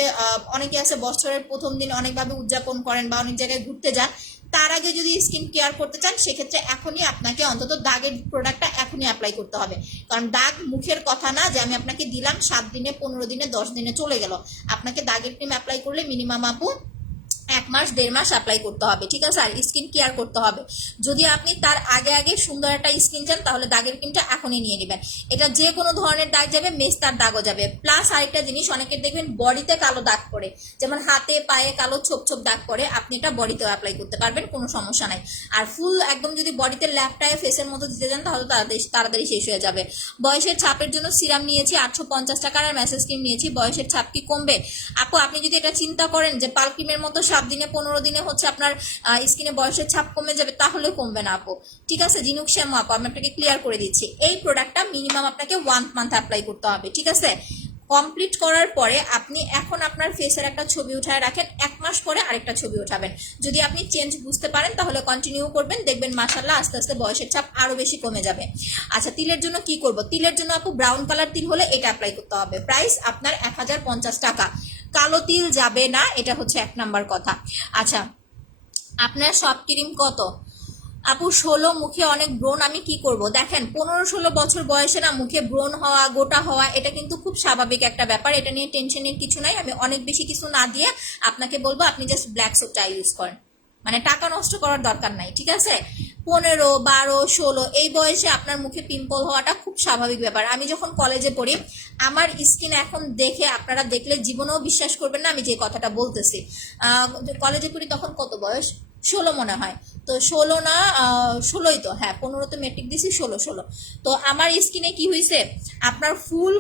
অনেকে আছে বছরের প্রথম দিন অনেকভাবে উদযাপন করেন বা অনেক জায়গায় ঘুরতে যান, তার আগে যদি স্কিন কেয়ার করতে চান সেক্ষেত্রে এখনই আপনাকে অন্তত দাগের প্রোডাক্টটা এখনই অ্যাপ্লাই করতে হবে। কারণ দাগ মুখের কথা না যে আমি আপনাকে দিলাম 7 দিনে 15 দিনে 10 দিনে চলে গেল। আপনাকে দাগের ক্রিম অ্যাপ্লাই করলে মিনিমাম আপু 1 মাস 1.5 মাস অ্যাপ্লাই করতে হবে, ঠিক আছে। আর স্কিন কেয়ার করতে হবে। যদি আপনি তার আগে আগে সুন্দর একটা স্কিন চান তাহলে দাগের ক্রিমটা এখনই নিয়ে নেবেন। এটা যে কোনো ধরনের দাগ যাবে, মেস্তার দাগও যাবে। প্লাস আরেকটা জিনিস, অনেকের দেখবেন বডিতে কালো দাগ পড়ে, যেমন হাতে পায়ে কালো ছোপ ছোপ দাগ পড়ে, আপনি এটা বডিতেও অ্যাপ্লাই করতে পারবেন, কোনো সমস্যা নাই। আর ফুল একদম যদি বডিতে ল্যাপটায় ফেসের মতো দিতে চান তাহলে তাড়াতাড়ি শেষ হয়ে যাবে। বয়সের ছাপের জন্য সিরাম নিয়েছি 850 টাকার, আর মেসেজ ক্রিম নিয়েছি। বয়সের ছাপ কি কমবে? আপু আপনি যদি এটা চিন্তা করেন যে পাল ক্রিমের মতো 7 দিনে 15 দিনে হচ্ছে আপনার স্কিনে বয়সের ছাপ কমে যাবে, তাহলে কমবে না আপু, ঠিক আছে। জিনুক শ্যামু আপু আমি আপনাকে ক্লিয়ার করে দিচ্ছি, এই প্রোডাক্টটা মিনিমাম আপনাকে 1 মান্থ অ্যাপ্লাই করতে হবে, ঠিক আছে। কমপ্লিট করার পরে আপনি এখন আপনার ফেসের একটা ছবি উঠায় রাখেন, 1 মাস পরে আরেকটা ছবি উঠাবেন। যদি আপনি চেঞ্জ বুঝতে পারেন তাহলে কন্টিনিউ করবেন, দেখবেন মাশাআল্লাহ আস্তে আস্তে বয়সের ছাপ আরো বেশি কমে যাবে। আচ্ছা তিলের জন্য কি করব? তিলের জন্য আপু ব্রাউন কালার তিল হলে এটা অ্যাপ্লাই করতে হবে, প্রাইস আপনার 1050 টাকা। কালো তিল যাবে না, এটা হচ্ছে 1 নাম্বার কথা। আচ্ছা আপনার সব ক্রিম কত? আপু 16, মুখে অনেক ব্রণ, আমি কি করব? দেখেন 15-16 বছর বয়সে না মুখে ব্রণ হওয়া, গোটা হওয়া, এটা কিন্তু খুব স্বাভাবিক একটা ব্যাপার, এটা নিয়ে টেনশনের কিছু নাই। আমি অনেক বেশি কিছু না দিয়ে আপনাকে বলবো আপনি জাস্ট ব্ল্যাক সোপটা ইউজ করেন, মানে টাকা নষ্ট করার দরকার নাই, ঠিক আছে। 15, 12, 16 এই বয়সে আপনার মুখে পিম্পল হওয়াটা খুব স্বাভাবিক ব্যাপার। আমি যখন কলেজে পড়ি, আমার স্কিন এখন দেখে আপনারা দেখলে জীবনেও বিশ্বাস করবেন না আমি যে কথাটা বলতেছি। কলেজে পড়ি তখন কত বয়স? 16 মনে হয়, তো 16 না 16ই তো, হ্যাঁ 15 তো মেট্রিক দিছি, 16। তো আমার স্কিনে কি হয়েছে, আপনার ফুল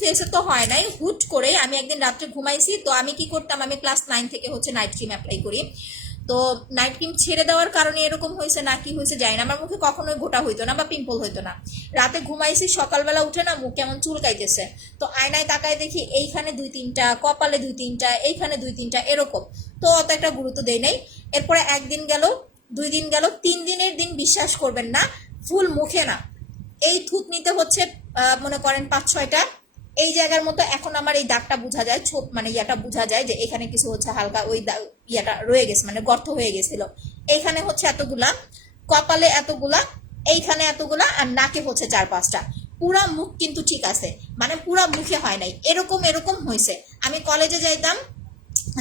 ফেসে তো হয় নাই, হুট করে আমি একদিন রাত্রে ঘুমাইছি, তো আমি কি করতাম, আমি ক্লাস 9 থেকে হচ্ছে নাইট ক্রিম অ্যাপ্লাই করি। তো নাইট ক্রিম ছেড়ে দেওয়ার কারণে এরকম হয়েছে না কি হয়েছে জানি না, আমার মুখে কখনোই গোটা হইতো না বা পিম্পল হইতো না। রাতে ঘুমাইছি, সকালবেলা উঠে না মুখ কেমন চুলকাইতেছে, তো আয়নায় তাকায় দেখি এইখানে 2-3টা, কপালে 2-3টা, এইখানে 2-3টা এরকম। তো অত একটা গুরুত্ব দেই নাই। এরপরে 1 দিন গেল, 2 দিন গেল, 3 দিনের দিন বিশ্বাস করবেন না, ফুল মুখে না এই থুতনিতে হচ্ছে মনে করেন 5-6টা এই জায়গার মতো। এখন আমার এই দাগটা বোঝা যায়, ছোপ মানে ইয়াটা বোঝা যায় যে এখানে কিছু হচ্ছে হালকা ওই ইয়াটা রয়ে গেছে, মানে গর্ত হয়ে গেছিল। এইখানে হচ্ছে এতগুলা, কপালে এতগুলা, এইখানে এতগুলা, আর নাকে হচ্ছে 4-5টা। পুরা মুখ কিন্তু ঠিক আছে, মানে পুরা মুখে হয় নাই, এরকম এরকম হয়েছে। আমি কলেজে যাইতাম,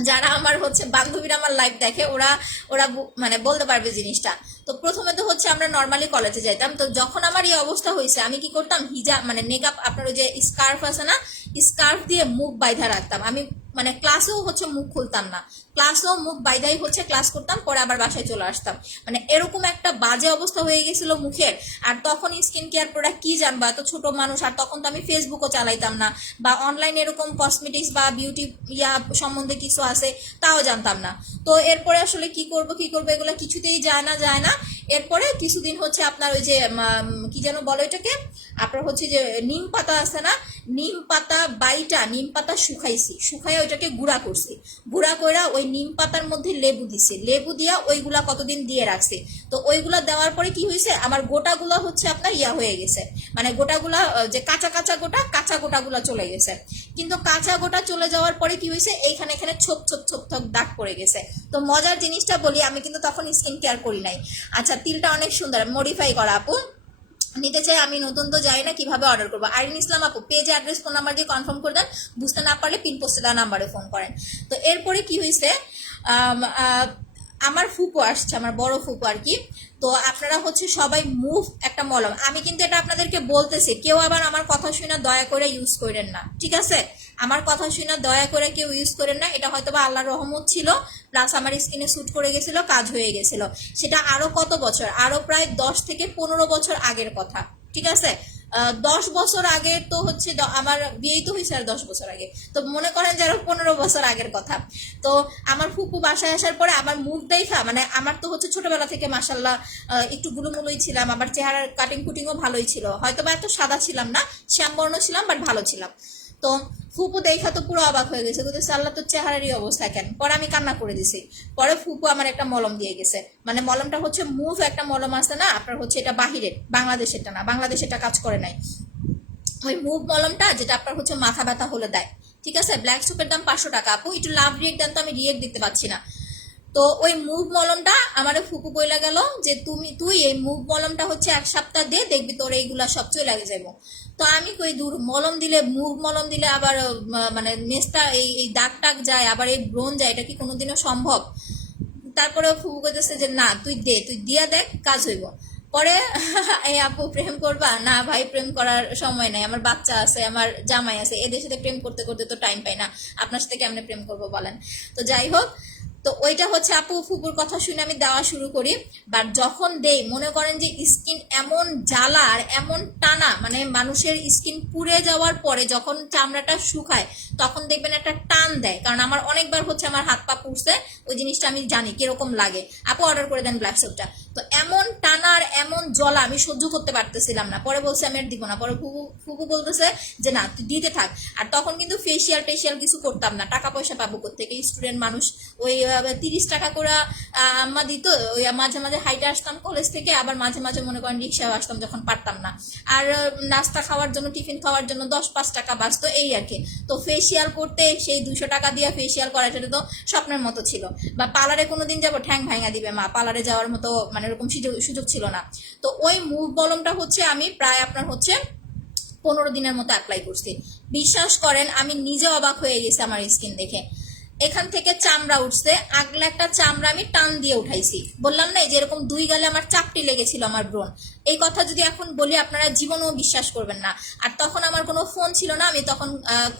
যারা আমার হচ্ছে বান্ধবীরা আমার লাইভ দেখে ওরা ওরা মানে বলতে পারবে জিনিসটা। তো প্রথমে তো হচ্ছে আমরা নর্মালি কলেজে যাইতাম, তো যখন আমার এই অবস্থা হয়েছে আমি কি করতাম, হিজাব মানে নেকআপ, আপনার ওই যে স্কার্ফ আছে না, স্কার্ফ দিয়ে মুখ বাইধা রাখতাম। আমি মানে ক্লাসেও হচ্ছে মুখ খুলতাম না, ক্লাসেও মুখ বাইধাই হচ্ছে ক্লাস করতাম, পরে আবার বাসায় চলে আসতাম। মানে এরকম একটা বাজে অবস্থা হয়ে গেছিল মুখের। আর তখন স্কিন কেয়ার প্রোডাক্ট কি জানবো, এত ছোট মানুষ, আর তখন তো আমি ফেসবুকও চালাইতাম না, বা অনলাইনে এরকম কসমেটিক্স বা বিউটি সম্বন্ধে কিছু আছে তাও জানতাম না। তো এরপরে আসলে কি করব এগুলো কিছুতেই যায় না। এরপরে কিছুদিন হচ্ছে আপনার ওই যে কি যেন বলে এটাকে, আপনার হচ্ছে যে নিম পাতা আছে না, নিম পাতা বাইটা, নিম পাতা শুকাই ওইটাকে গুঁড়া করছি, গুঁড়া করে ওই নিম পাতার মধ্যে লেবু দিছি, লেবু দিয়া ওইগুলা কতদিন দিয়ে রাখছি। তো ওইগুলা দেওয়ার পরে কি হয়েছে, আমার গোটাগুলা হচ্ছে আপনার ইয়া হয়ে গেছে, মানে গোটাগুলা যে কাঁচা গোটাগুলা চলে গেছে। কিন্তু কাঁচা গোটা চলে যাওয়ার পরে কি হয়েছে, এইখানে এখানে ছোপ দাগ পড়ে গেছে। তো মজার জিনিসটা বলি, আমি কিন্তু তখন স্কিন কেয়ার করি নাই। আচ্ছা তিলটা অনেক সুন্দর, মডিফাই করা আপু নিতে চাই, আমি নতুন তো জানি না কিভাবে অর্ডার করবো। আইরিন ইসলাম আপু পেজ অ্যাড্রেস ফোন নাম্বার দিয়ে কনফার্ম করে দেন, বুঝতে না পারলে পিন পোস্টে দেওয়া নাম্বারে ফোন করেন। তো এরপরে কি হয়েছে, আমার ফুপু আসছে, আমার বড় ফুপু আর কি। তো আপনারা হচ্ছে সবাই মুভ একটা মলম, আমি কিন্তু এটা আপনাদেরকে বলতেছি, কেউ আবার আমার কথা শুনে দয়া করে ইউজ করেন না, ঠিক আছে। আমার কথা শুনে দয়া করে কেউ ইউজ করেন না, এটা হয়তো বা আল্লাহর রহমত ছিল, প্লাস আমার স্কিনে স্যুট করে গেছিল, কাজ হয়ে গেছিল। সেটা আরো কত বছর, আরো প্রায় 10 থেকে 15 বছর আগের কথা, ঠিক আছে? 10 বছর আগে তো হচ্ছে আমার বিয়েই তো হয়েছে, আর 10 বছর আগে তো মনে করেন যে আরো 15 বছর আগের কথা। তো আমার ফুপু বাসায় আসার পরে আমার মুখ দেখা, মানে আমার তো হচ্ছে ছোটবেলা থেকে মাসাল্লাহ একটু গুলুমুলুই ছিলাম, আমার চেহারার কাটিং কুটিংও ভালোই ছিল, হয়তো বা এত সাদা ছিলাম না, শ্যামবর্ণ ছিলাম, বাট ভালো ছিলাম। তো ফুপু দেখা তো পুরো অবাক হয়ে গেছে, বলতেছে আল্লাহ তোর চেহারারই অবস্থা কেন। পরে আমি কান্না করে দিছি। পরে ফুপু আমার একটা মলম দিয়ে গেছে, মানে মলমটা হচ্ছে মুভ একটা মলম আছে না আপনার, হচ্ছে এটা বাহিরের, বাংলাদেশেরটা না, বাংলাদেশেরটা কাজ করে নাই। ওই মুভ মলমটা যেটা আপনার হচ্ছে মাথা ব্যথা হলে দেয়, ঠিক আছে? ব্ল্যাক সোপের দাম 500 টাকা। আপু একটু লাভ রিয়েক্ট দেন তো, আমি রিয়েক্ট দিতে পারছি না। তো ওই মুভ মলমটা আমার ফুপু বইলা গেল যে তুই এই মুভ মলমটা হচ্ছে 1 সপ্তাহ দে, দেখবি তোর এইগুলা সব চলে লাগে যাবো। তো আমি কই দূর, মলম দিলে, মুভ মলম দিলে আবার মানে মেস্তা এই দাগ টাগ যায়, আবার এই ব্রণ যায়, এটা কি কোনোদিনও সম্ভব? তারপরে ফুপু কইতেছে যে না তুই দে, তুই দিয়া দেখ কাজ হইব। পরে এই আপু প্রেম করবা না? ভাই প্রেম করার সময় নাই, আমার বাচ্চা আছে, আমার জামাই আছে, এদের সাথে প্রেম করতে করতে তো টাইম পাই না, আপনার সাথে কেমনে প্রেম করবো বলেন? তো যাই হোক, তো ওইটা হচ্ছে আপু ফুপুর কথা শুনে আমি দেওয়া শুরু করি। বাট যখন দেই মনে করেন যে স্কিন এমন জ্বালা আর এমন টানা, মানে মানুষের স্কিন পুড়ে যাওয়ার পরে যখন চামড়াটা শুকায় তখন দেখবেন একটা টান দেয়, কারণ আমার অনেকবার হচ্ছে আমার হাত পা পুড়ছে, ওই জিনিসটা আমি জানি কিরকম লাগে। আপু অর্ডার করে দেন ব্ল্যাক সোপটা। তো এমন টানার এমন জ্বলা আমি সহ্য করতে পারতেছিলাম না, পরে বলছে আমি আর দিব না। পরে ফুপু ফুপু বলতেছে যে না তুই দিতে থাক। আর তখন কিন্তু ফেসিয়াল টেসিয়াল কিছু করতাম না, টাকা পয়সা পাবো কোত্থেকে, স্টুডেন্ট মানুষ। ওই 30 টাকা করে আম্মা দিত, ওই মাঝে মাঝে হাইটে আসতাম কলেজ থেকে, আবার মাঝে মাঝে মনে করেন রিক্সায় আসতাম যখন পারতাম না। আর নাস্তা খাওয়ার জন্য, টিফিন খাওয়ার জন্য 10-5 টাকা বাঁচতো, এই আর কি। তো ফেসিয়াল করতে সেই 200 টাকা দিয়ে ফেসিয়াল করা, সেটা তো স্বপ্নের মতো ছিল। বা পার্লারে কোনোদিন যাবো, ঠ্যাং ভাঙা দিবে মা, পার্লারে যাওয়ার মতো মানে এরকম সুযোগ ছিল না। তো ওই মুভ বলমটা হচ্ছে আমি প্রায় আপনার হচ্ছে 15 দিনের মতো অ্যাপ্লাই করছি। বিশ্বাস করেন আমি নিজে অবাক হয়ে গেছি আমার স্কিন দেখে। এখান থেকে চামড়া উঠছে, আগলা একটা চামড়া আমি টান দিয়ে উঠাইছি। বললাম না যে এরকম 2 গালে আমার চাপটি লেগেছিল আমার ব্রণ। এই কথা যদি এখন বলি আপনারা জীবনেও বিশ্বাস করবেন না। আর তখন আমার কোনো ফোন ছিল না, আমি তখন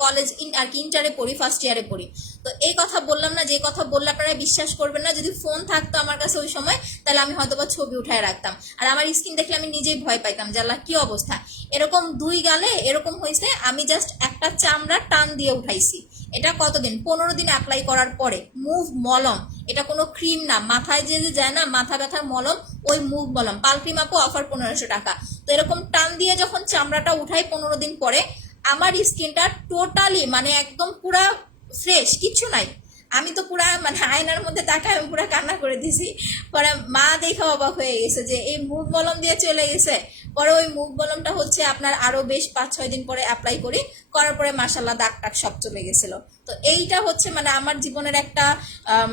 কলেজ আর কি ইন্টারে পড়ি, ফার্স্ট ইয়ারে পড়ি। তো এই কথা বললাম না, যে কথা বললে আপনারা বিশ্বাস করবেন না। যদি ফোন থাকতো আমার কাছে ওই সময়, তাহলে আমি হয়তো বা ছবি উঠায় রাখতাম। আর আমার স্কিন দেখলে আমি নিজেই ভয় পাইতাম যে আল্লাহ কি অবস্থা। এরকম 2 গালে এরকম হয়েছে, আমি জাস্ট একটা চামড়া টান দিয়ে উঠাইছি। এটা কতদিন? 15 দিন অ্যাপ্লাই করার পরে। মুভ মলম, এটা কোনো ক্রিম না, মাথায় যে যায় না মাথা ব্যথার মলম, ওই মুভ মলম। পাল ক্রিম আপু অফার 1500 টাকা। তো এরকম টান দিয়ে যখন চামড়াটা উঠাই 15 দিন পরে, আমার স্কিনটা টোটালি মানে একদম পুরা ফ্রেশ, কিচ্ছু নাই। আমি তো পুরা মানে আয়নার মধ্যে তাকায় আমি পুরা কান্না করে দিছি। পরে মা দেখে অবাক হয়ে গেছে যে এই মুভ মলম দিয়ে চলে গেছে। পরে ওই মুভ মলমটা হচ্ছে আপনার আরো বেশ 5-6 দিন পরে অ্যাপ্লাই করি, করার পরে মাশাল্লাহ দাগ টাগ সব চলে গেছিল। তো এইটা হচ্ছে মানে আমার জীবনের একটা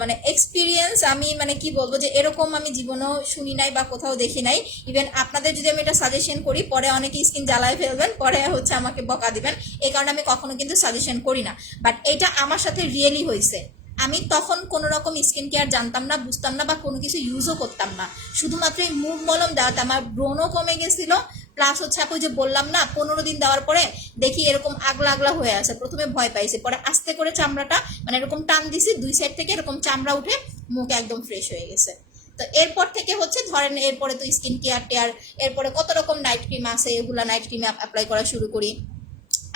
মানে এক্সপিরিয়েন্স। আমি মানে কি বলবো যে এরকম আমি জীবনেও শুনি নাই বা কোথাও দেখি নাই। ইভেন আপনাদের যদি আমি এটা সাজেশন করি, পরে অনেকে স্কিন জ্বালায় ফেলবেন, পরে হচ্ছে আমাকে বকা দিবেন। এই কারণে আমি কখনো কিন্তু সাজেশন করি না। বাট এটা আমার সাথে রিয়েলি হয়েছে। আমি তখন কোনো রকম স্কিন কেয়ার জানতাম না, বুঝতাম না, বা কোনো কিছু ইউজও করতাম না। শুধুমাত্র এই মুভ মলম দেওয়াতে আমার ব্রণও কমে গেছিল, প্লাস হচ্ছে আপু যে বললাম না 15 দিন দেওয়ার পরে দেখি এরকম আগলা আগলা হয়ে আছে। প্রথমে ভয় পাইছি, পরে আস্তে করে চামড়াটা মানে এরকম টান দিছি, 2 সাইড থেকে এরকম চামড়া উঠে মুখ একদম ফ্রেশ হয়ে গেছে। তো এরপর থেকে হচ্ছে ধরেন এরপরে তো স্কিন কেয়ার টেয়ার, এরপরে কত রকম নাইট ক্রিম আছে, এগুলা নাইট ক্রিম অ্যাপ্লাই করা শুরু করি।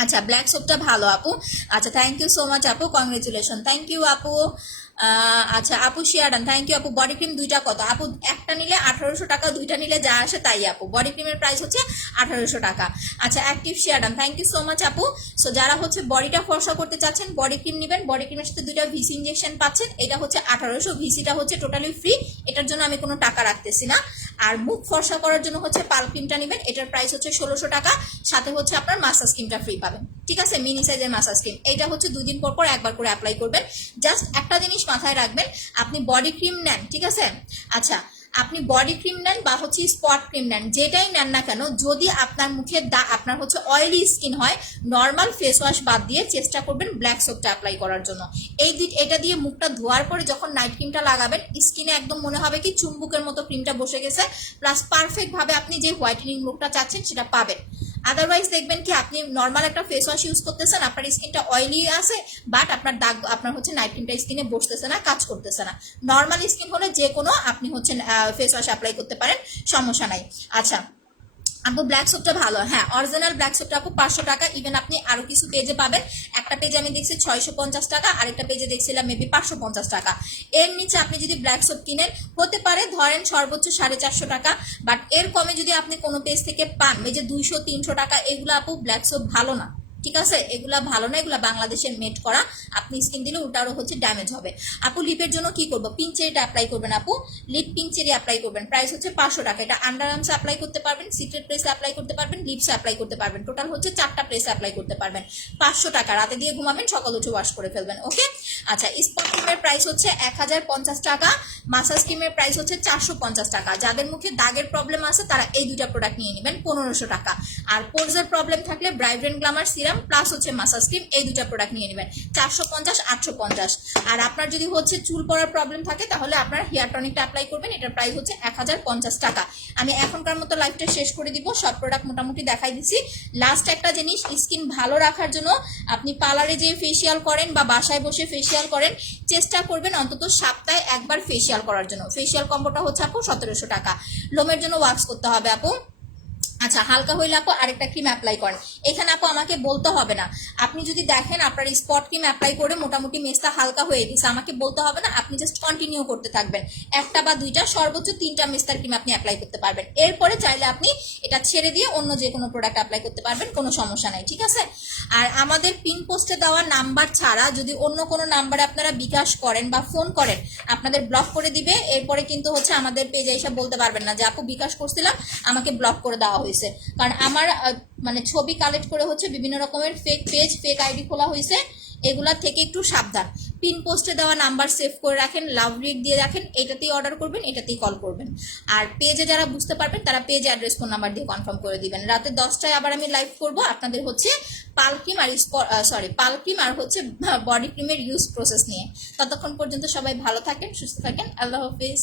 আচ্ছা ব্ল্যাক সোপটা ভালো আপু। আচ্ছা থ্যাংক ইউ সো মাচ আপু, কংগ্রেচুলেশন, থ্যাংক ইউ আপু। আচ্ছা আপু শিয়ারান, থ্যাংক ইউ আপু। বডি ক্রিম দুইটা কত আপু? একটা নিলে 1800 টাকা, দুইটা নিলে যা আসে তাই আপু। বডি ক্রিমের প্রাইস হচ্ছে 1800 টাকা। আচ্ছা অ্যাক্টিভ শিয়ারান, থ্যাংক ইউ সো মাচ আপু। সো যারা হচ্ছে বডিটা ফর্সা করতে চাচ্ছেন বডি ক্রিম নেবেন, বডি ক্রিমের সাথে 2টা ভিসি ইঞ্জেকশন পাচ্ছেন। এটা হচ্ছে 1800, ভিসিটা হচ্ছে টোটালি ফ্রি, এটার জন্য আমি কোনো টাকা রাখতেছি না। আর মুখ ফর্সা করার জন্য হচ্ছে পাল ক্রিমটা নেবেন, এটার প্রাইস হচ্ছে 1600 টাকা, সাথে হচ্ছে আপনার মাসাজ ক্রিমটা ফ্রি পাবেন। ঠিক আছে, মিনি সাইজের মাসাজ ক্রিম। এইটা হচ্ছে 2 দিন পর পর একবার করে অ্যাপ্লাই করবেন। জাস্ট একটা জিনিস মাথায় রাখবেন, আপনি বডি ক্রিম নেন, ঠিক আছে? আচ্ছা আপনি বডি ক্রিম নেন বা হচ্ছে স্পট ক্রিম নেন, যেটাই নেন না কেন, যদি আপনার মুখে আপনার হচ্ছে অয়েলি স্কিন হয়, নর্মাল ফেস ওয়াশ বাদ দিয়ে চেষ্টা করবেন ব্ল্যাক সোপটা অ্যাপ্লাই করার জন্য। এটা দিয়ে মুখটা ধোয়ার পরে যখন নাইট ক্রিমটা লাগাবেন, স্কিনে একদম মনে হবে কি চুম্বুকের মতো ক্রিমটা বসে গেছে, প্লাস পারফেক্ট ভাবে আপনি যে হোয়াইটেনিং লুকটা চাচ্ছেন সেটা পাবেন। আদারওয়াইজ দেখবেন কি আপনি নর্মাল একটা ফেস ওয়াশ ইউজ করতেছেন, আপনার স্কিনটা অয়েলি আছে, বাট আপনার দাগ, আপনার হচ্ছে নাইট ক্রিমটা স্কিনে বসতেছে না, কাজ করতেছে না। নর্মাল স্কিন হলে যে কোনো আপনি হচ্ছে ফেস ওয়াশ অ্যাপ্লাই করতে পারেন, সমস্যা নাই। আচ্ছা আপু ব্ল্যাক সোপটা ভালো, হ্যাঁ অরিজিনাল ব্ল্যাক সোপটা আপু 500 টাকা। ইভেন আপনি আরো কিছু পেজে পাবেন, একটা পেজে আমি দেখছি 650 টাকা, আরেকটা পেজে দেখছিলাম মেবি 550 টাকা। এর নিচে আপনি যদি ব্ল্যাক সোপ কিনেন হতে পারে ধরেন সর্বোচ্চ 450 টাকা, বাট এর কমে যদি আপনি কোনো পেজ থেকে পান এই যে 200-300 টাকা, এগুলো আপু ব্ল্যাক সোপ ভালো না, ঠিক আছে, এগুলা ভালো না, এগুলা বাংলাদেশের মেড করা, আপনি স্কিন দিলে ওটারও হচ্ছে ড্যামেজ হবে। আপু লিপের জন্য কি করবো, পিঙ্ক চেরিটা অ্যাপ্লাই করবেন আপু, লিপ পিঙ্ক চেরি অ্যাপ্লাই করবেন, প্রাইস হচ্ছে 500 টাকা। এটা আন্ডার আর্মসে অ্যাপ্লাই করতে পারবেন, সিক্রেট প্লেসে অ্যাপ্লাই করতে পারবেন, লিপসে অ্যাপ্লাই করতে পারবেন, টোটাল হচ্ছে 4টা প্লেসে অ্যাপ্লাই করতে পারবেন। 500 টাকা, রাতে দিয়ে ঘুমাবেন, সকাল উঠে ওয়াশ করে ফেলবেন। ওকে আচ্ছা স্পট ক্রিমের প্রাইস হচ্ছে 1050 টাকা, মাসাজ ক্রিমের প্রাইস হচ্ছে 450 টাকা। যাদের মুখে দাগের প্রবলেম আছে তারা এই দুইটা প্রোডাক্ট নিয়ে নেবেন 1500 টাকা। আর পোর্সের প্রবলেম থাকলে ব্রাইব্রেন্ট গ্ল্যামার সিরাম প্লাস হচ্ছে মাসাজ ক্রিম, এই দুটা প্রোডাক্ট নিয়ে নেবেন 450-850। আর আপনার যদি হচ্ছে চুল পড়ার প্রবলেম থাকে তাহলে আপনার হেয়ার টনিকটা অ্যাপ্লাই করবেন, এটার প্রাইস হচ্ছে 1050 টাকা। আমি এখনকার মতো লাইফটা শেষ করে দিব, সব প্রোডাক্ট মোটামুটি দেখাই দিচ্ছি। লাস্ট একটা জিনিস, স্কিন ভালো রাখার জন্য আপনি পার্লারে যে ফেসিয়াল করেন বা বাসায় বসে ফেসিয়াল করেন, চেষ্টা করবেন অন্তত সপ্তাহে একবার ফেসিয়াল করার জন্য। ফেসিয়াল কম্বোটা হচ্ছে আপু 1700 টাকা। লোমের জন্য ওয়াক্স করতে হবে আপু। আচ্ছা হালকা হইলে আপু আরেকটা ক্রিম অ্যাপ্লাই করেন, এখানে আপু আমাকে বলতে হবে না, আপনি যদি দেখেন আপনার স্পট ক্রিম অ্যাপ্লাই করে মোটামুটি মেসটা হালকা হয়ে গেছে, আমাকে বলতে হবে না, আপনি জাস্ট কন্টিনিউ করতে থাকবেন, একটা বা দুইটা সর্বোচ্চ 3টা মেস্তার ক্রিম আপনি অ্যাপ্লাই করতে পারবেন। এরপরে চাইলে আপনি এটা ছেড়ে দিয়ে অন্য যে কোনো প্রোডাক্ট অ্যাপ্লাই করতে পারবেন, কোনো সমস্যা নাই, ঠিক আছে। আর আমাদের পিন পোস্টে দেওয়া নাম্বার ছাড়া যদি অন্য কোনো নাম্বারে আপনারা বিকাশ করেন বা ফোন করেন, আপনাদের ব্লক করে দিবে। এরপরে কিন্তু হচ্ছে আমাদের পেজে এসে বলতে পারবেন না যে আপু বিকাশ করছিলাম আমাকে ব্লক করে দেওয়া হয়েছে, কারণ আমার মানে ছবি কালেক্ট করে হচ্ছে বিভিন্ন রকমের ফেক পেজ, ফেক আইডি খোলা হয়েছে, এগুলা থেকে একটু সাবধান। পিন পোস্টে দেওয়া নাম্বার সেভ করে রাখেন, লাভ রিড দিয়ে রাখেন, এটাতেই অর্ডার করবেন, এটাতেই কল করবেন। আর পেজে যারা বুঝতে পারবেন তারা পেজে অ্যাড্রেস ফোন নাম্বার দিয়ে কনফার্ম করে দিবেন। রাতে 10টায় আবার আমি লাইভ করব আপনাদের হচ্ছে পাল ক্রিম আর হচ্ছে বডি ক্রিমের ইউজ প্রসেস নিয়ে। ততক্ষণ পর্যন্ত সবাই ভালো থাকেন, সুস্থ থাকেন, আল্লাহ হাফিজ।